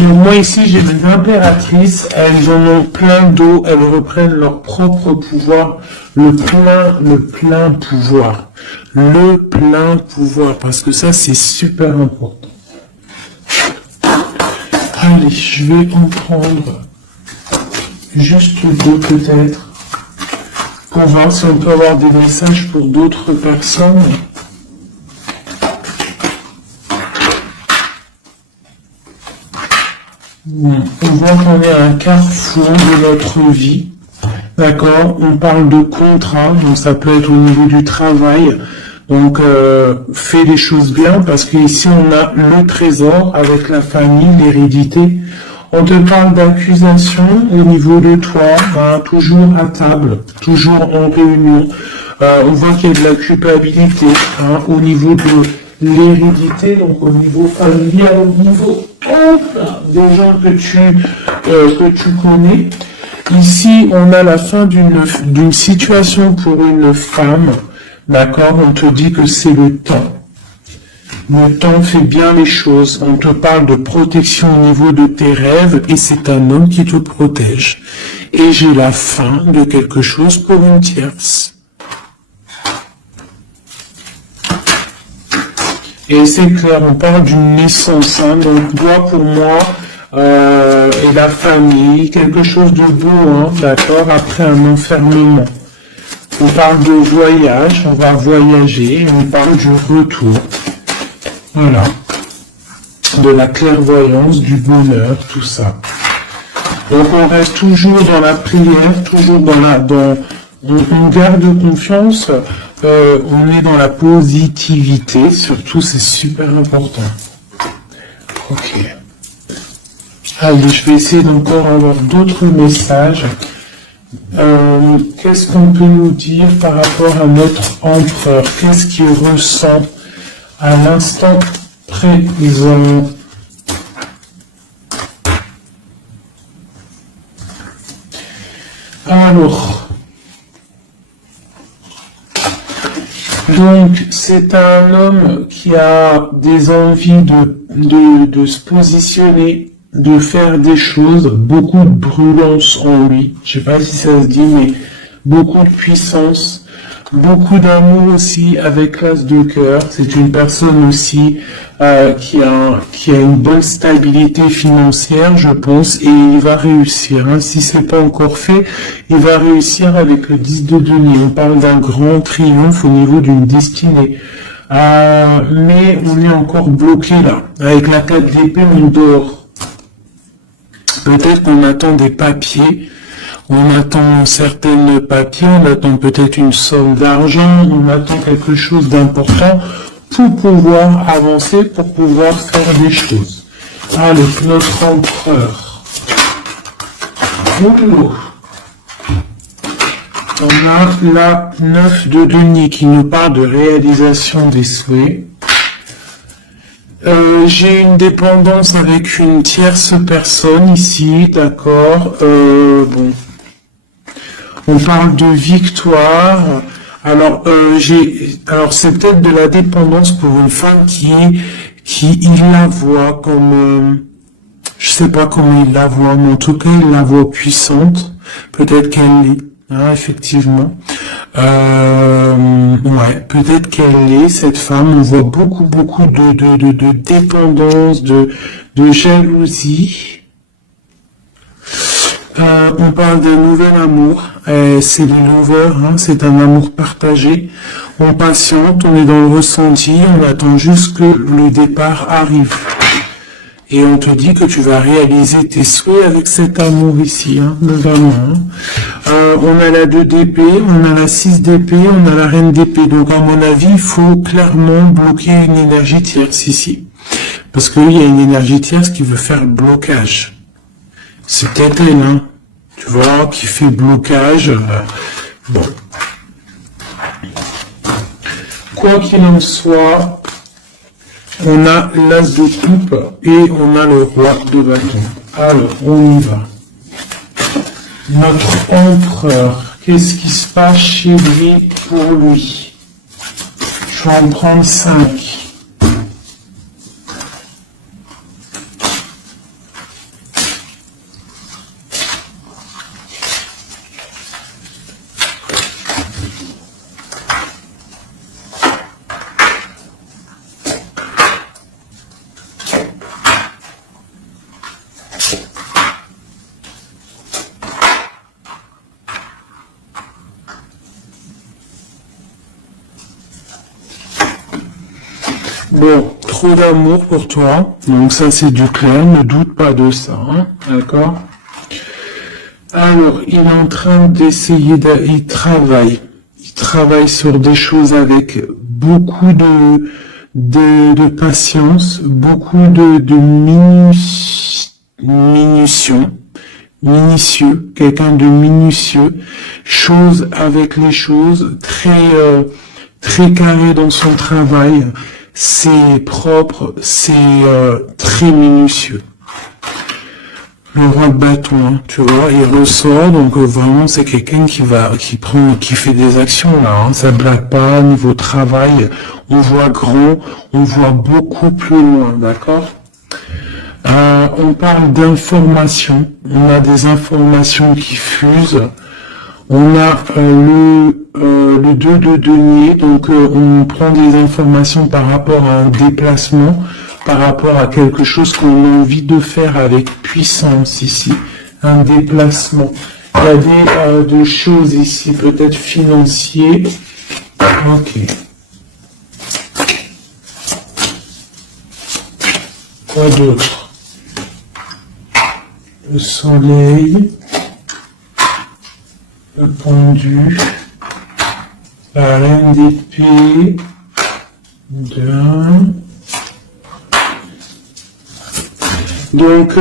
Donc moi ici j'ai des impératrices, elles en ont plein d'eau, elles reprennent leur propre pouvoir, le plein pouvoir. Le plein pouvoir, parce que ça c'est super important. Allez, je vais en prendre juste deux peut-être, pour voir si on peut avoir des messages pour d'autres personnes. On voit qu'on est à un carrefour de notre vie, d'accord? On parle de contrat, donc ça peut être au niveau du travail, donc fais les choses bien, parce qu'ici on a le trésor avec la famille, l'hérédité. On te parle d'accusation au niveau de toi, hein, toujours à table, toujours en réunion. On voit qu'il y a de la culpabilité, hein, au niveau de l'hérédité, donc au niveau familial, au niveau des gens que tu connais. Ici, on a la fin d'une situation pour une femme, d'accord? On te dit que c'est le temps. Le temps fait bien les choses. On te parle de protection au niveau de tes rêves et c'est un homme qui te protège. Et j'ai la fin de quelque chose pour une tierce. Et c'est clair, on parle d'une naissance. Hein, donc toi pour moi et la famille, quelque chose de beau, hein, d'accord, après un enfermement. On parle de voyage, on va voyager, on parle du retour. Voilà, de la clairvoyance, du bonheur, tout ça. Donc on reste toujours dans la prière, toujours on garde confiance, on est dans la positivité, surtout c'est super important. Ok. Allez, je vais essayer d'encore avoir d'autres messages. Qu'est-ce qu'on peut nous dire par rapport à notre empereur? Qu'est-ce qu'il ressent à l'instant présent? Alors, donc c'est un homme qui a des envies de se positionner, de faire des choses, beaucoup de brûlance en lui, je sais pas si ça se dit, mais beaucoup de puissance. Beaucoup d'amour aussi avec l'as de cœur. C'est une personne aussi qui a une bonne stabilité financière, je pense, et il va réussir. Hein. Si c'est pas encore fait, il va réussir avec le 10 de denier. On parle d'un grand triomphe au niveau d'une destinée. Mais on est encore bloqué là. Avec la 4 d'épée, on dort. Peut-être qu'on attend des papiers. On attend certains papiers, on attend peut-être une somme d'argent, on attend quelque chose d'important pour pouvoir avancer, pour pouvoir faire des choses. Allez, notre empereur. On a la 9 de denier qui nous parle de réalisation des souhaits. J'ai une dépendance avec une tierce personne ici, d'accord. Bon. On parle de victoire. Alors c'est peut-être de la dépendance pour une femme il la voit comme, je sais pas comment il la voit, mais en tout cas, il la voit puissante. Peut-être qu'elle l'est, hein, effectivement. Ouais, peut-être qu'elle l'est, cette femme. On voit beaucoup de dépendance, de jalousie. On parle d'un nouvel amour, c'est les lovers, hein, c'est un amour partagé. On patiente, on est dans le ressenti, on attend juste que le départ arrive. Et on te dit que tu vas réaliser tes souhaits avec cet amour ici, hein, vraiment. On a la 2 d'épée, on a la 6 d'épée, on a la reine d'épée. Donc à mon avis, il faut clairement bloquer une énergie tierce ici. Parce qu'il y a une énergie tierce qui veut faire blocage. C'est peut-être elle, hein, tu vois, qui fait blocage. Bon. Quoi qu'il en soit, on a l'as de coupe et on a le roi de bâton. Alors, on y va. Notre empereur, qu'est-ce qui se passe chez lui pour lui? Je vais en prendre 5. Bon, trop d'amour pour toi, donc ça c'est du clair, ne doute pas de ça, hein, d'accord? Alors, il est en train d'essayer, il travaille sur des choses avec beaucoup de patience, beaucoup de minutieux, quelqu'un de minutieux, chose avec les choses, très carré dans son travail. C'est propre, c'est très minutieux. Le roi de bâton, hein, tu vois, il ressort, donc vraiment c'est quelqu'un qui fait des actions là, hein, ça blague pas, niveau travail, on voit grand, on voit beaucoup plus loin, d'accord? On parle d'informations, on a des informations qui fusent. On a le 2 de denier, donc on prend des informations par rapport à un déplacement, par rapport à quelque chose qu'on a envie de faire avec puissance ici, un déplacement. Il y a des choses ici, peut-être financiers. Ok. Quoi d'autre? Le soleil. Le pendu, la reine d'épée, 2. Donc,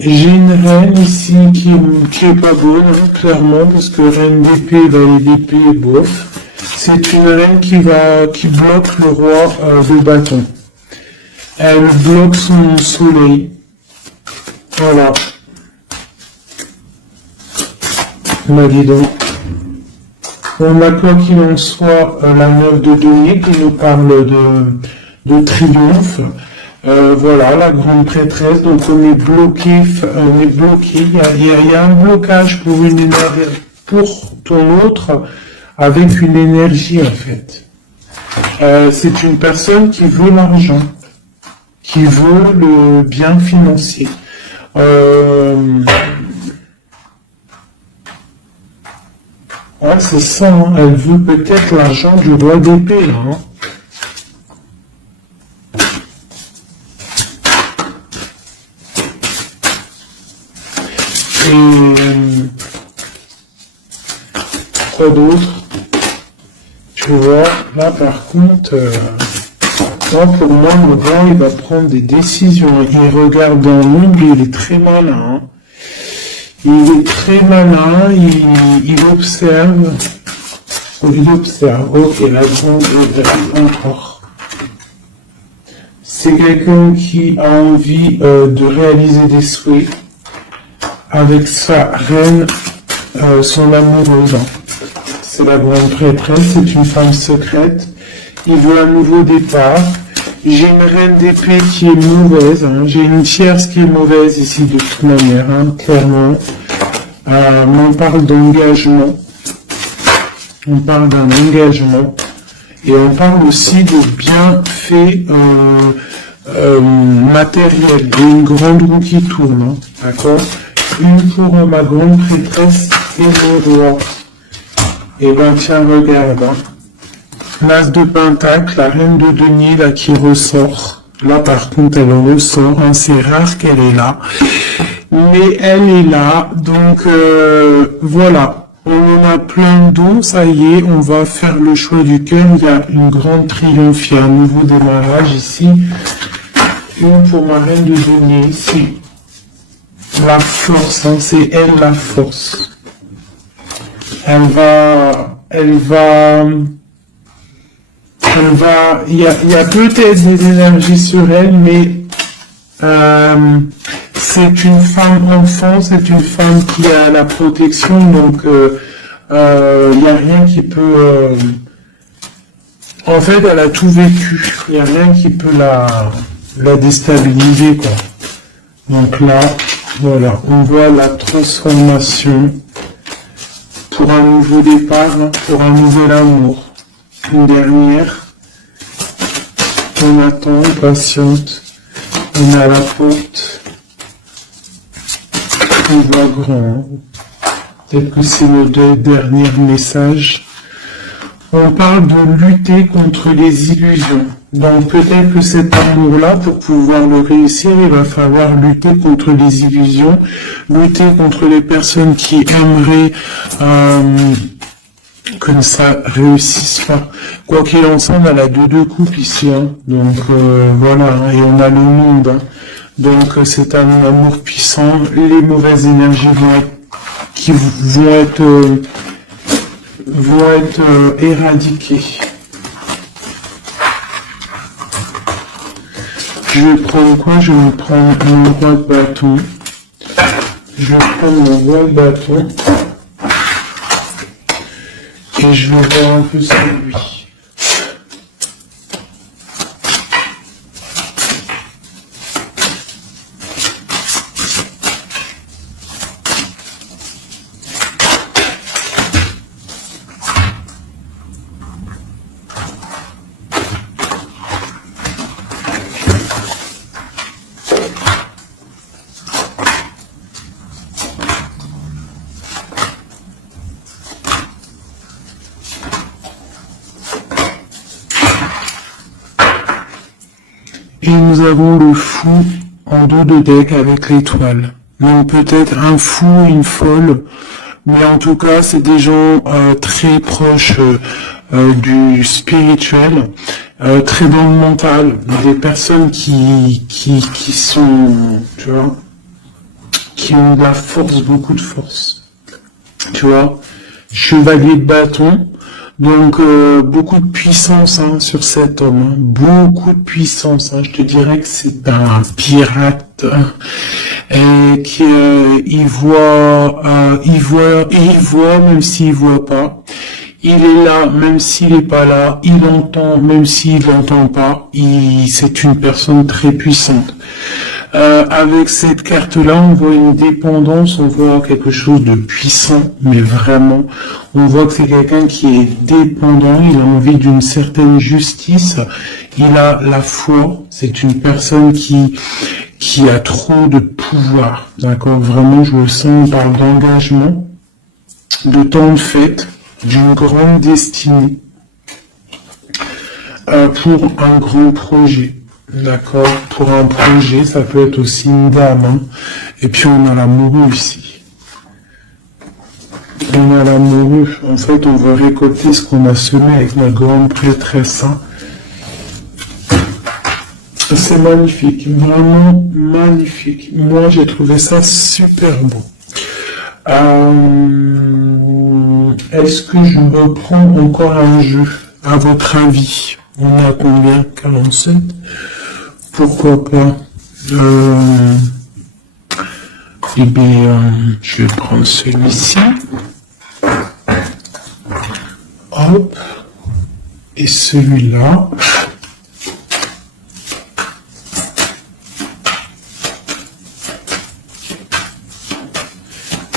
j'ai une reine ici qui est pas bonne, hein, clairement, parce que reine d'épée, valet d'épée, bof. C'est une reine qui bloque le roi de bâton. Elle bloque son soleil. Voilà. Bah dis donc. On a quoi qu'il en soit la 9 de denier qui nous parle de triomphe. Voilà, la grande prêtresse. Donc on est bloqué. Il y a un blocage pour une énergie, pour ton autre, avec une énergie en fait. C'est une personne qui veut l'argent, qui veut le bien financier. Ouais, c'est ça, hein. Elle veut peut-être l'argent du roi d'épée, là. Hein. Et quoi d'autre? Tu vois, là par contre, là, pour moi, le roi, il va prendre des décisions. Il regarde dans l'ombre, il est très malin. Hein. Il est très malin, il observe. Il observe. Ok, la grande encore. C'est quelqu'un qui a envie de réaliser des souhaits avec sa reine, son amoureuse. C'est la grande prêtresse, c'est une femme secrète. Il veut un nouveau départ. J'ai une reine d'épée qui est mauvaise. Hein. J'ai une tierce qui est mauvaise ici de toute manière, hein, clairement. On parle d'engagement. On parle d'un engagement. Et on parle aussi de bienfaits matériels. Et une grande roue qui tourne. Hein, d'accord? Une pour ma grande prêtresse et le roi. Et ben tiens, regarde. Hein. L'as de pentacle, la reine de denier là qui ressort. Là par contre elle ressort, hein, c'est rare qu'elle est là. Mais elle est là, donc voilà. On en a plein d'eau, ça y est, on va faire le choix du cœur. Il y a une grande triomphe, il y a un nouveau démarrage ici. Une pour ma reine de denier ici. La force, hein, c'est elle la force. Elle va, il y a peut-être des énergies sur elle, mais c'est une femme enfant, c'est une femme qui a la protection, donc il n'y a rien qui peut... en fait, elle a tout vécu, il n'y a rien qui peut la déstabiliser, quoi. Donc là, voilà, on voit la transformation pour un nouveau départ, hein, pour un nouvel amour. Une dernière. On attend, on patiente. On est à la porte. On voit grand. Peut-être que c'est le dernier message. On parle de lutter contre les illusions. Donc peut-être que cet amour-là, pour pouvoir le réussir, il va falloir lutter contre les illusions, lutter contre les personnes qui aimeraient que ça réussisse pas. Quoi qu'il en soit, on a la deux coupes ici, hein. Donc voilà, hein, et on a le monde. Hein. Donc c'est un amour puissant. Les mauvaises énergies vont être éradiquées. Je vais prendre quoi? Je vais prendre mon roi de bâton. Je vais prendre mon roi de bâton. Et je vais voir un peu sur lui. Et nous avons le fou en dos de deck avec l'étoile. Donc peut-être un fou, une folle, mais en tout cas c'est des gens très proches du spirituel, très dans le mental, des personnes qui sont, tu vois, qui ont de la force, beaucoup de force. Tu vois, chevalier de bâton. Donc beaucoup de puissance hein, sur cet homme, hein. Beaucoup de puissance. Hein. Je te dirais que c'est un pirate hein, et qui il voit même s'il voit pas. Il est là même s'il est pas là. Il entend même s'il n'entend pas. C'est une personne très puissante. Avec cette carte-là, on voit une dépendance, on voit quelque chose de puissant, mais vraiment, on voit que c'est quelqu'un qui est dépendant, il a envie d'une certaine justice, il a la foi, c'est une personne qui a trop de pouvoir, d'accord? Vraiment, je le sens, on parle d'engagement, de temps de fête, d'une grande destinée, pour un grand projet. D'accord, pour un projet, ça peut être aussi une dame. Hein. Et puis on a l'amoureux ici. On a l'amoureux. En fait, on va récolter ce qu'on a semé avec la grande prêtresse. Hein. C'est magnifique, vraiment magnifique. Moi, j'ai trouvé ça super beau. Est-ce que je reprends encore un jeu, à votre avis? On a combien? 47? Pourquoi pas? Eh bien, je vais prendre celui-ci. Hop. Et celui-là.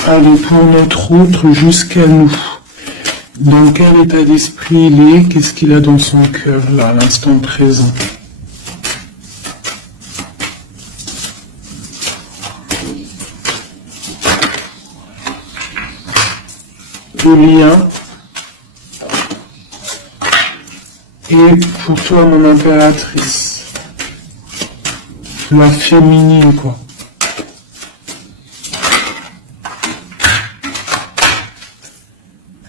Allez, pour notre autre, jusqu'à nous. Dans quel état d'esprit il est? Qu'est-ce qu'il a dans son cœur, là, à l'instant présent? Le lien. Et pour toi, mon impératrice. La féminine, quoi.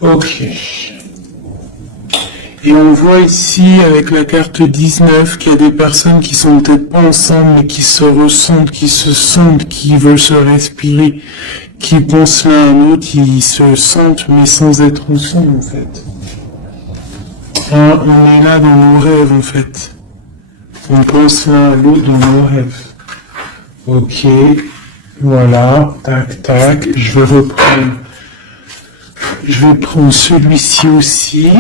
Ok. Et on voit ici, avec la carte 19, qu'il y a des personnes qui sont peut-être pas ensemble, mais qui se ressentent, qui se sentent, qui veulent se respirer, qui pensent l'un à l'autre, qui se sentent, mais sans être ensemble, en fait. Hein, on est là dans nos rêves, en fait. On pense l'un à l'autre dans nos rêves. Ok. Voilà. Tac, tac. Je vais prendre celui-ci aussi,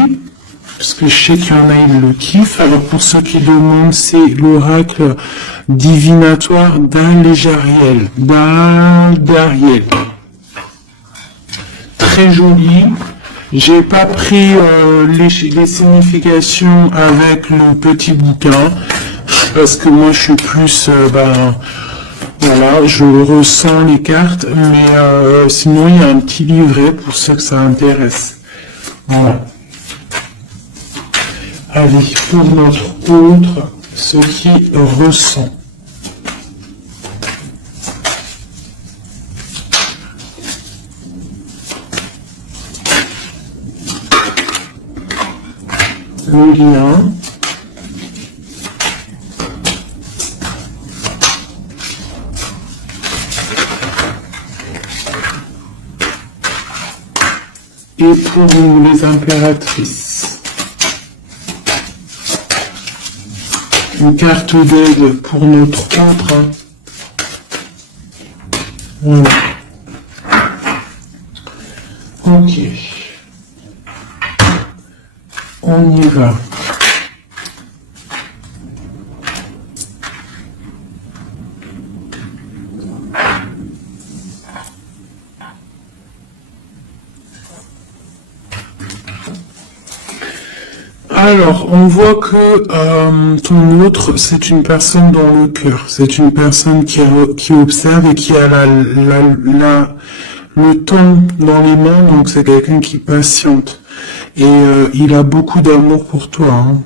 parce que je sais qu'il y en a, ils le kiffent. Alors pour ceux qui demandent, c'est l'oracle divinatoire d'Al-Jariel. Très joli. J'ai pas pris les significations avec le petit bouquin, parce que moi je suis plus... voilà, je ressens les cartes, mais sinon il y a un petit livret pour ceux que ça intéresse. Voilà. Allez, pour notre autre, ce qui ressent. Le lien. Et pour nous, les impératrices, une carte d'aide pour notre autre. Voilà. Ok. On y va. Alors, on voit que ton autre, c'est une personne dans le cœur. C'est une personne qui observe et qui a le temps dans les mains, donc c'est quelqu'un qui patiente. Et il a beaucoup d'amour pour toi. Hein.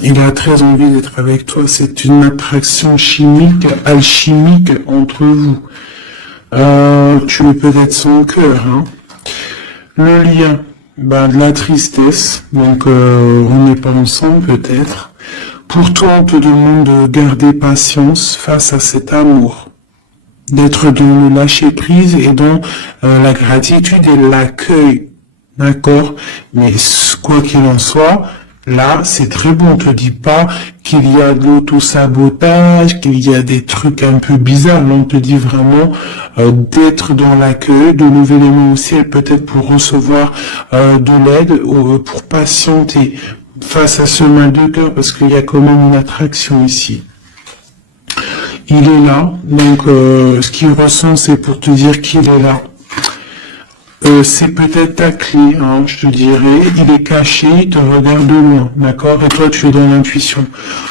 Il a très envie d'être avec toi. C'est une attraction chimique, alchimique entre vous. Tu es peut-être son cœur. Hein. Le lien. De la tristesse, donc on n'est pas ensemble peut-être. Pour toi, on te demande de garder patience face à cet amour, d'être dans le lâcher-prise et dans la gratitude et l'accueil, d'accord? Mais quoi qu'il en soit, là, c'est très bon, on te dit pas qu'il y a de l'auto-sabotage, qu'il y a des trucs un peu bizarres, là, on te dit vraiment d'être dans l'accueil, de lever les mains au ciel, peut-être pour recevoir de l'aide, pour patienter face à ce mal de cœur, parce qu'il y a quand même une attraction ici. Il est là, donc ce qu'il ressent, c'est pour te dire qu'il est là. C'est peut-être ta clé, hein, je te dirais. Il est caché, il te regarde de loin, d'accord? Et toi, tu es dans l'intuition.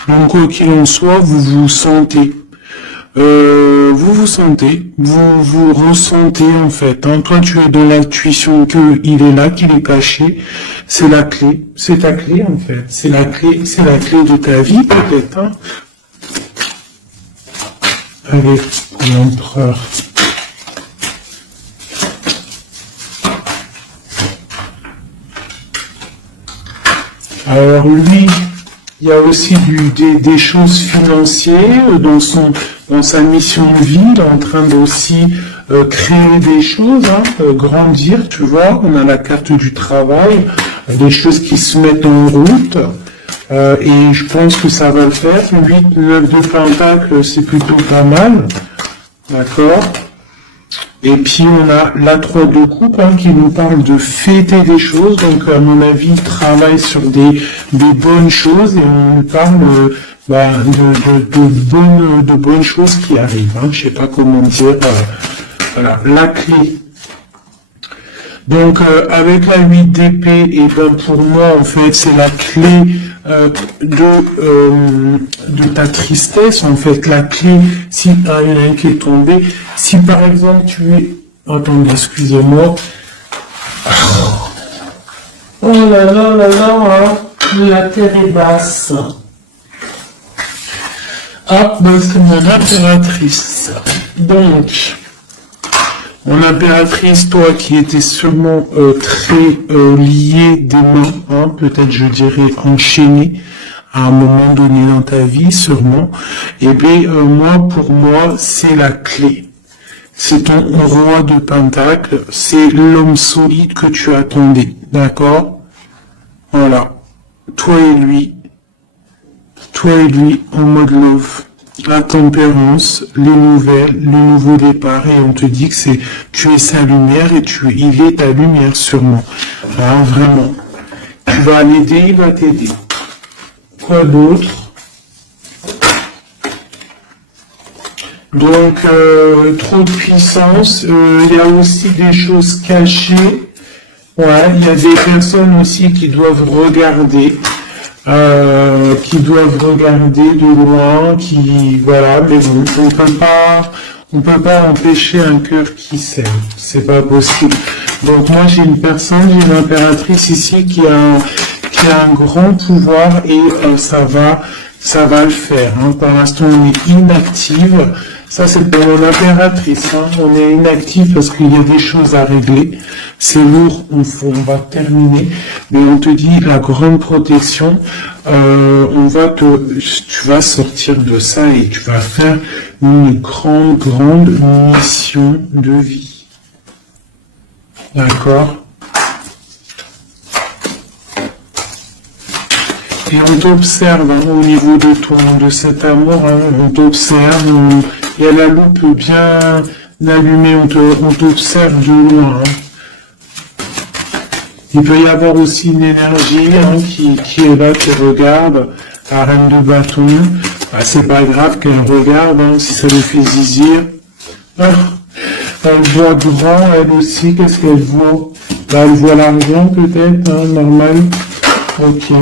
Donc, quoi qu'il en soit, vous vous sentez. Vous ressentez, en fait. Hein. Toi, tu es dans l'intuition qu'il est là, qu'il est caché. C'est la clé. C'est ta clé, en fait. C'est la clé de ta vie, peut-être. Hein. Allez, l'empereur. Alors lui, il y a aussi des choses financières dans sa mission de vie, il est en train d'aussi créer des choses, hein, grandir, tu vois, on a la carte du travail, des choses qui se mettent en route, et je pense que ça va le faire. 8, 9 de Pentacle, c'est plutôt pas mal, d'accord? Et puis on a la 3 de coupe hein, qui nous parle de fêter des choses, donc à mon avis il travaille sur des bonnes choses et on nous parle de bonnes choses qui arrivent. Hein. Je sais pas comment dire. Voilà, la clé Donc avec la 8 d'épée, et ben pour moi en fait c'est la clé de ta tristesse, en fait la clé, si il y en a un qui est tombé, si par exemple tu es, attendez, excusez-moi, oh là là là là, la terre est basse. Ah, ben c'est mon impératrice. Donc, mon impératrice, toi qui étais sûrement très liée des mains, hein, peut-être je dirais enchaînée à un moment donné dans ta vie, sûrement, et bien moi, pour moi, c'est la clé. C'est ton roi de pentacle, c'est l'homme solide que tu attendais, d'accord? Voilà, toi et lui en mode love. La tempérance, les nouvelles, le nouveau départ, et on te dit que tu es sa lumière et il est ta lumière sûrement. Alors vraiment, tu vas l'aider, il va t'aider. Quoi d'autre? Donc, trop de puissance, il y a aussi des choses cachées. Ouais, il y a des personnes aussi qui doivent regarder. De loin, voilà, mais bon, on peut pas empêcher un cœur qui s'aime, c'est pas possible. Donc moi j'ai une impératrice ici qui a un grand pouvoir et ça va le faire. Hein. Pour l'instant on est inactive. Ça c'est pour mon impératrice. Hein. On est inactive parce qu'il y a des choses à régler. C'est lourd, on va terminer. Mais on te dit la grande protection. Tu vas sortir de ça et tu vas faire une grande mission de vie. D'accord? Et on t'observe hein, au niveau de cet amour, hein, on t'observe, il y a la loupe bien allumée, on t'observe de loin. Hein. Il peut y avoir aussi une énergie hein, qui est là, qui regarde, la reine de bâton. Ah, c'est pas grave qu'elle regarde, hein, si ça lui fait zizir. Ah, elle voit grand, elle aussi, qu'est-ce qu'elle voit? Là, elle voit l'argent peut-être, hein, normal. Ok.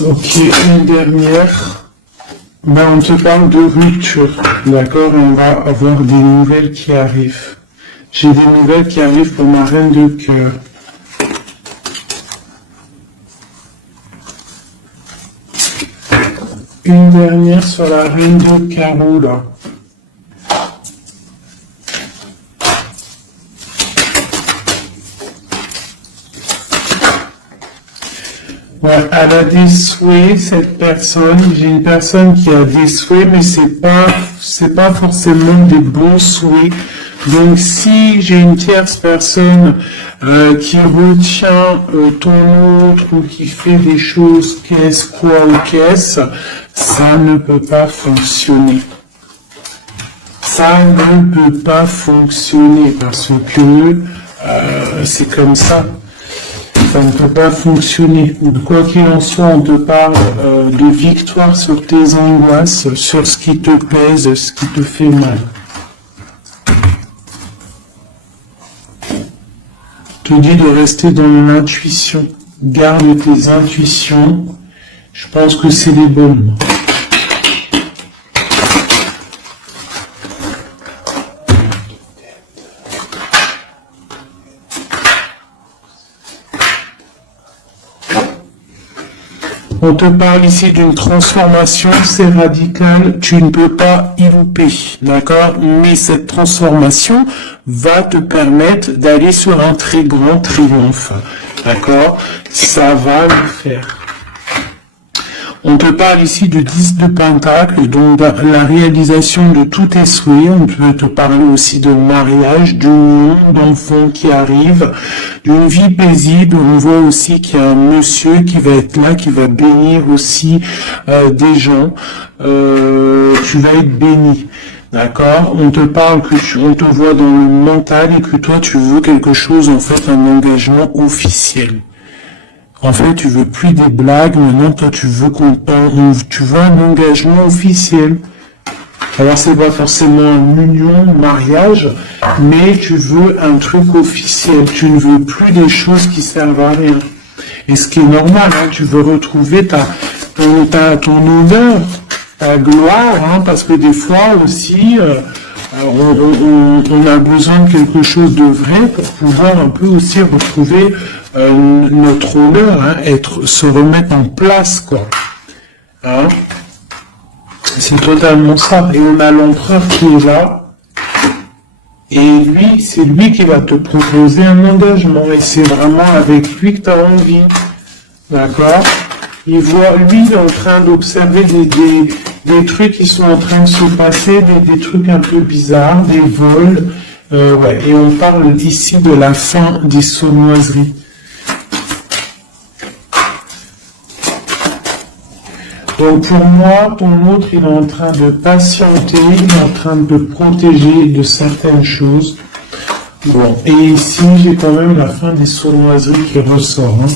Ok, une dernière. Ben, on te parle de rupture, d'accord? On va avoir des nouvelles qui arrivent. J'ai des nouvelles qui arrivent pour ma reine de cœur. Une dernière sur la reine de carreau, là. Ouais, elle a des souhaits, cette personne. J'ai une personne qui a des souhaits, mais c'est pas forcément des bons souhaits. Donc, si j'ai une tierce personne qui retient ton autre ou qui fait des choses ça ne peut pas fonctionner. Ça ne peut pas fonctionner parce que c'est comme ça. Ça ne peut pas fonctionner. Quoi qu'il en soit, on te parle de victoire sur tes angoisses, sur ce qui te pèse, ce qui te fait mal. Je te dis de rester dans l'intuition. Garde tes intuitions. Je pense que c'est les bonnes. On te parle ici d'une transformation, c'est radical, tu ne peux pas y louper, d'accord? Mais cette transformation va te permettre d'aller sur un très grand triomphe, d'accord? Ça va le faire. On te parle ici de 10 de pentacle, donc la réalisation de tous tes souhaits. On peut te parler aussi de mariage, d'union, d'enfants qui arrivent, d'une vie paisible. On voit aussi qu'il y a un monsieur qui va être là, qui va bénir aussi des gens. Tu vas être béni. D'accord? On te parle on te voit dans le mental et que toi tu veux quelque chose, en fait, un engagement officiel. En fait, tu veux plus des blagues, maintenant toi tu veux un engagement officiel. Alors c'est pas forcément une union, mariage, mais tu veux un truc officiel. Tu ne veux plus des choses qui servent à rien. Et ce qui est normal, hein, tu veux retrouver ton honneur, ta gloire, hein, parce que des fois aussi, on a besoin de quelque chose de vrai pour pouvoir un peu aussi retrouver notre honneur, hein, se remettre en place, quoi. Hein? C'est totalement ça. Et on a l'empereur qui est là. Et lui, c'est lui qui va te proposer un engagement. Et c'est vraiment avec lui que tu as envie. D'accord? Lui, il est en train d'observer des trucs qui sont en train de se passer, des trucs un peu bizarres, des vols. Ouais. Et on parle ici de la fin des sournoiseries. Donc pour moi, ton autre, il est en train de patienter, il est en train de protéger de certaines choses. Bon, et ici, j'ai quand même la fin des sournoiseries qui ressort. Hein.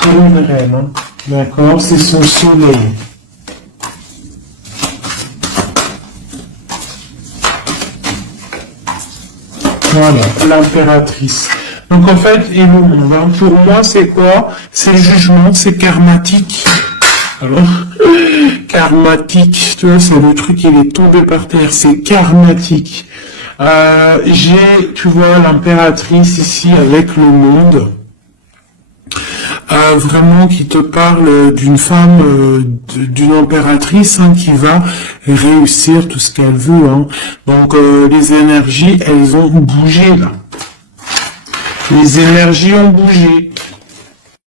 Pour une reine, hein. D'accord, c'est son soleil. Voilà, l'impératrice. Donc en fait, et le monde, hein, pour moi, c'est quoi? C'est le jugement, c'est karmatique. Alors, karmatique, tu vois, c'est le truc, il est tombé par terre, c'est karmatique. Tu vois, l'impératrice ici avec le monde, vraiment qui te parle d'une femme, d'une impératrice, hein, qui va réussir tout ce qu'elle veut. Hein. Donc, les énergies, elles ont bougé, là. Les énergies ont bougé.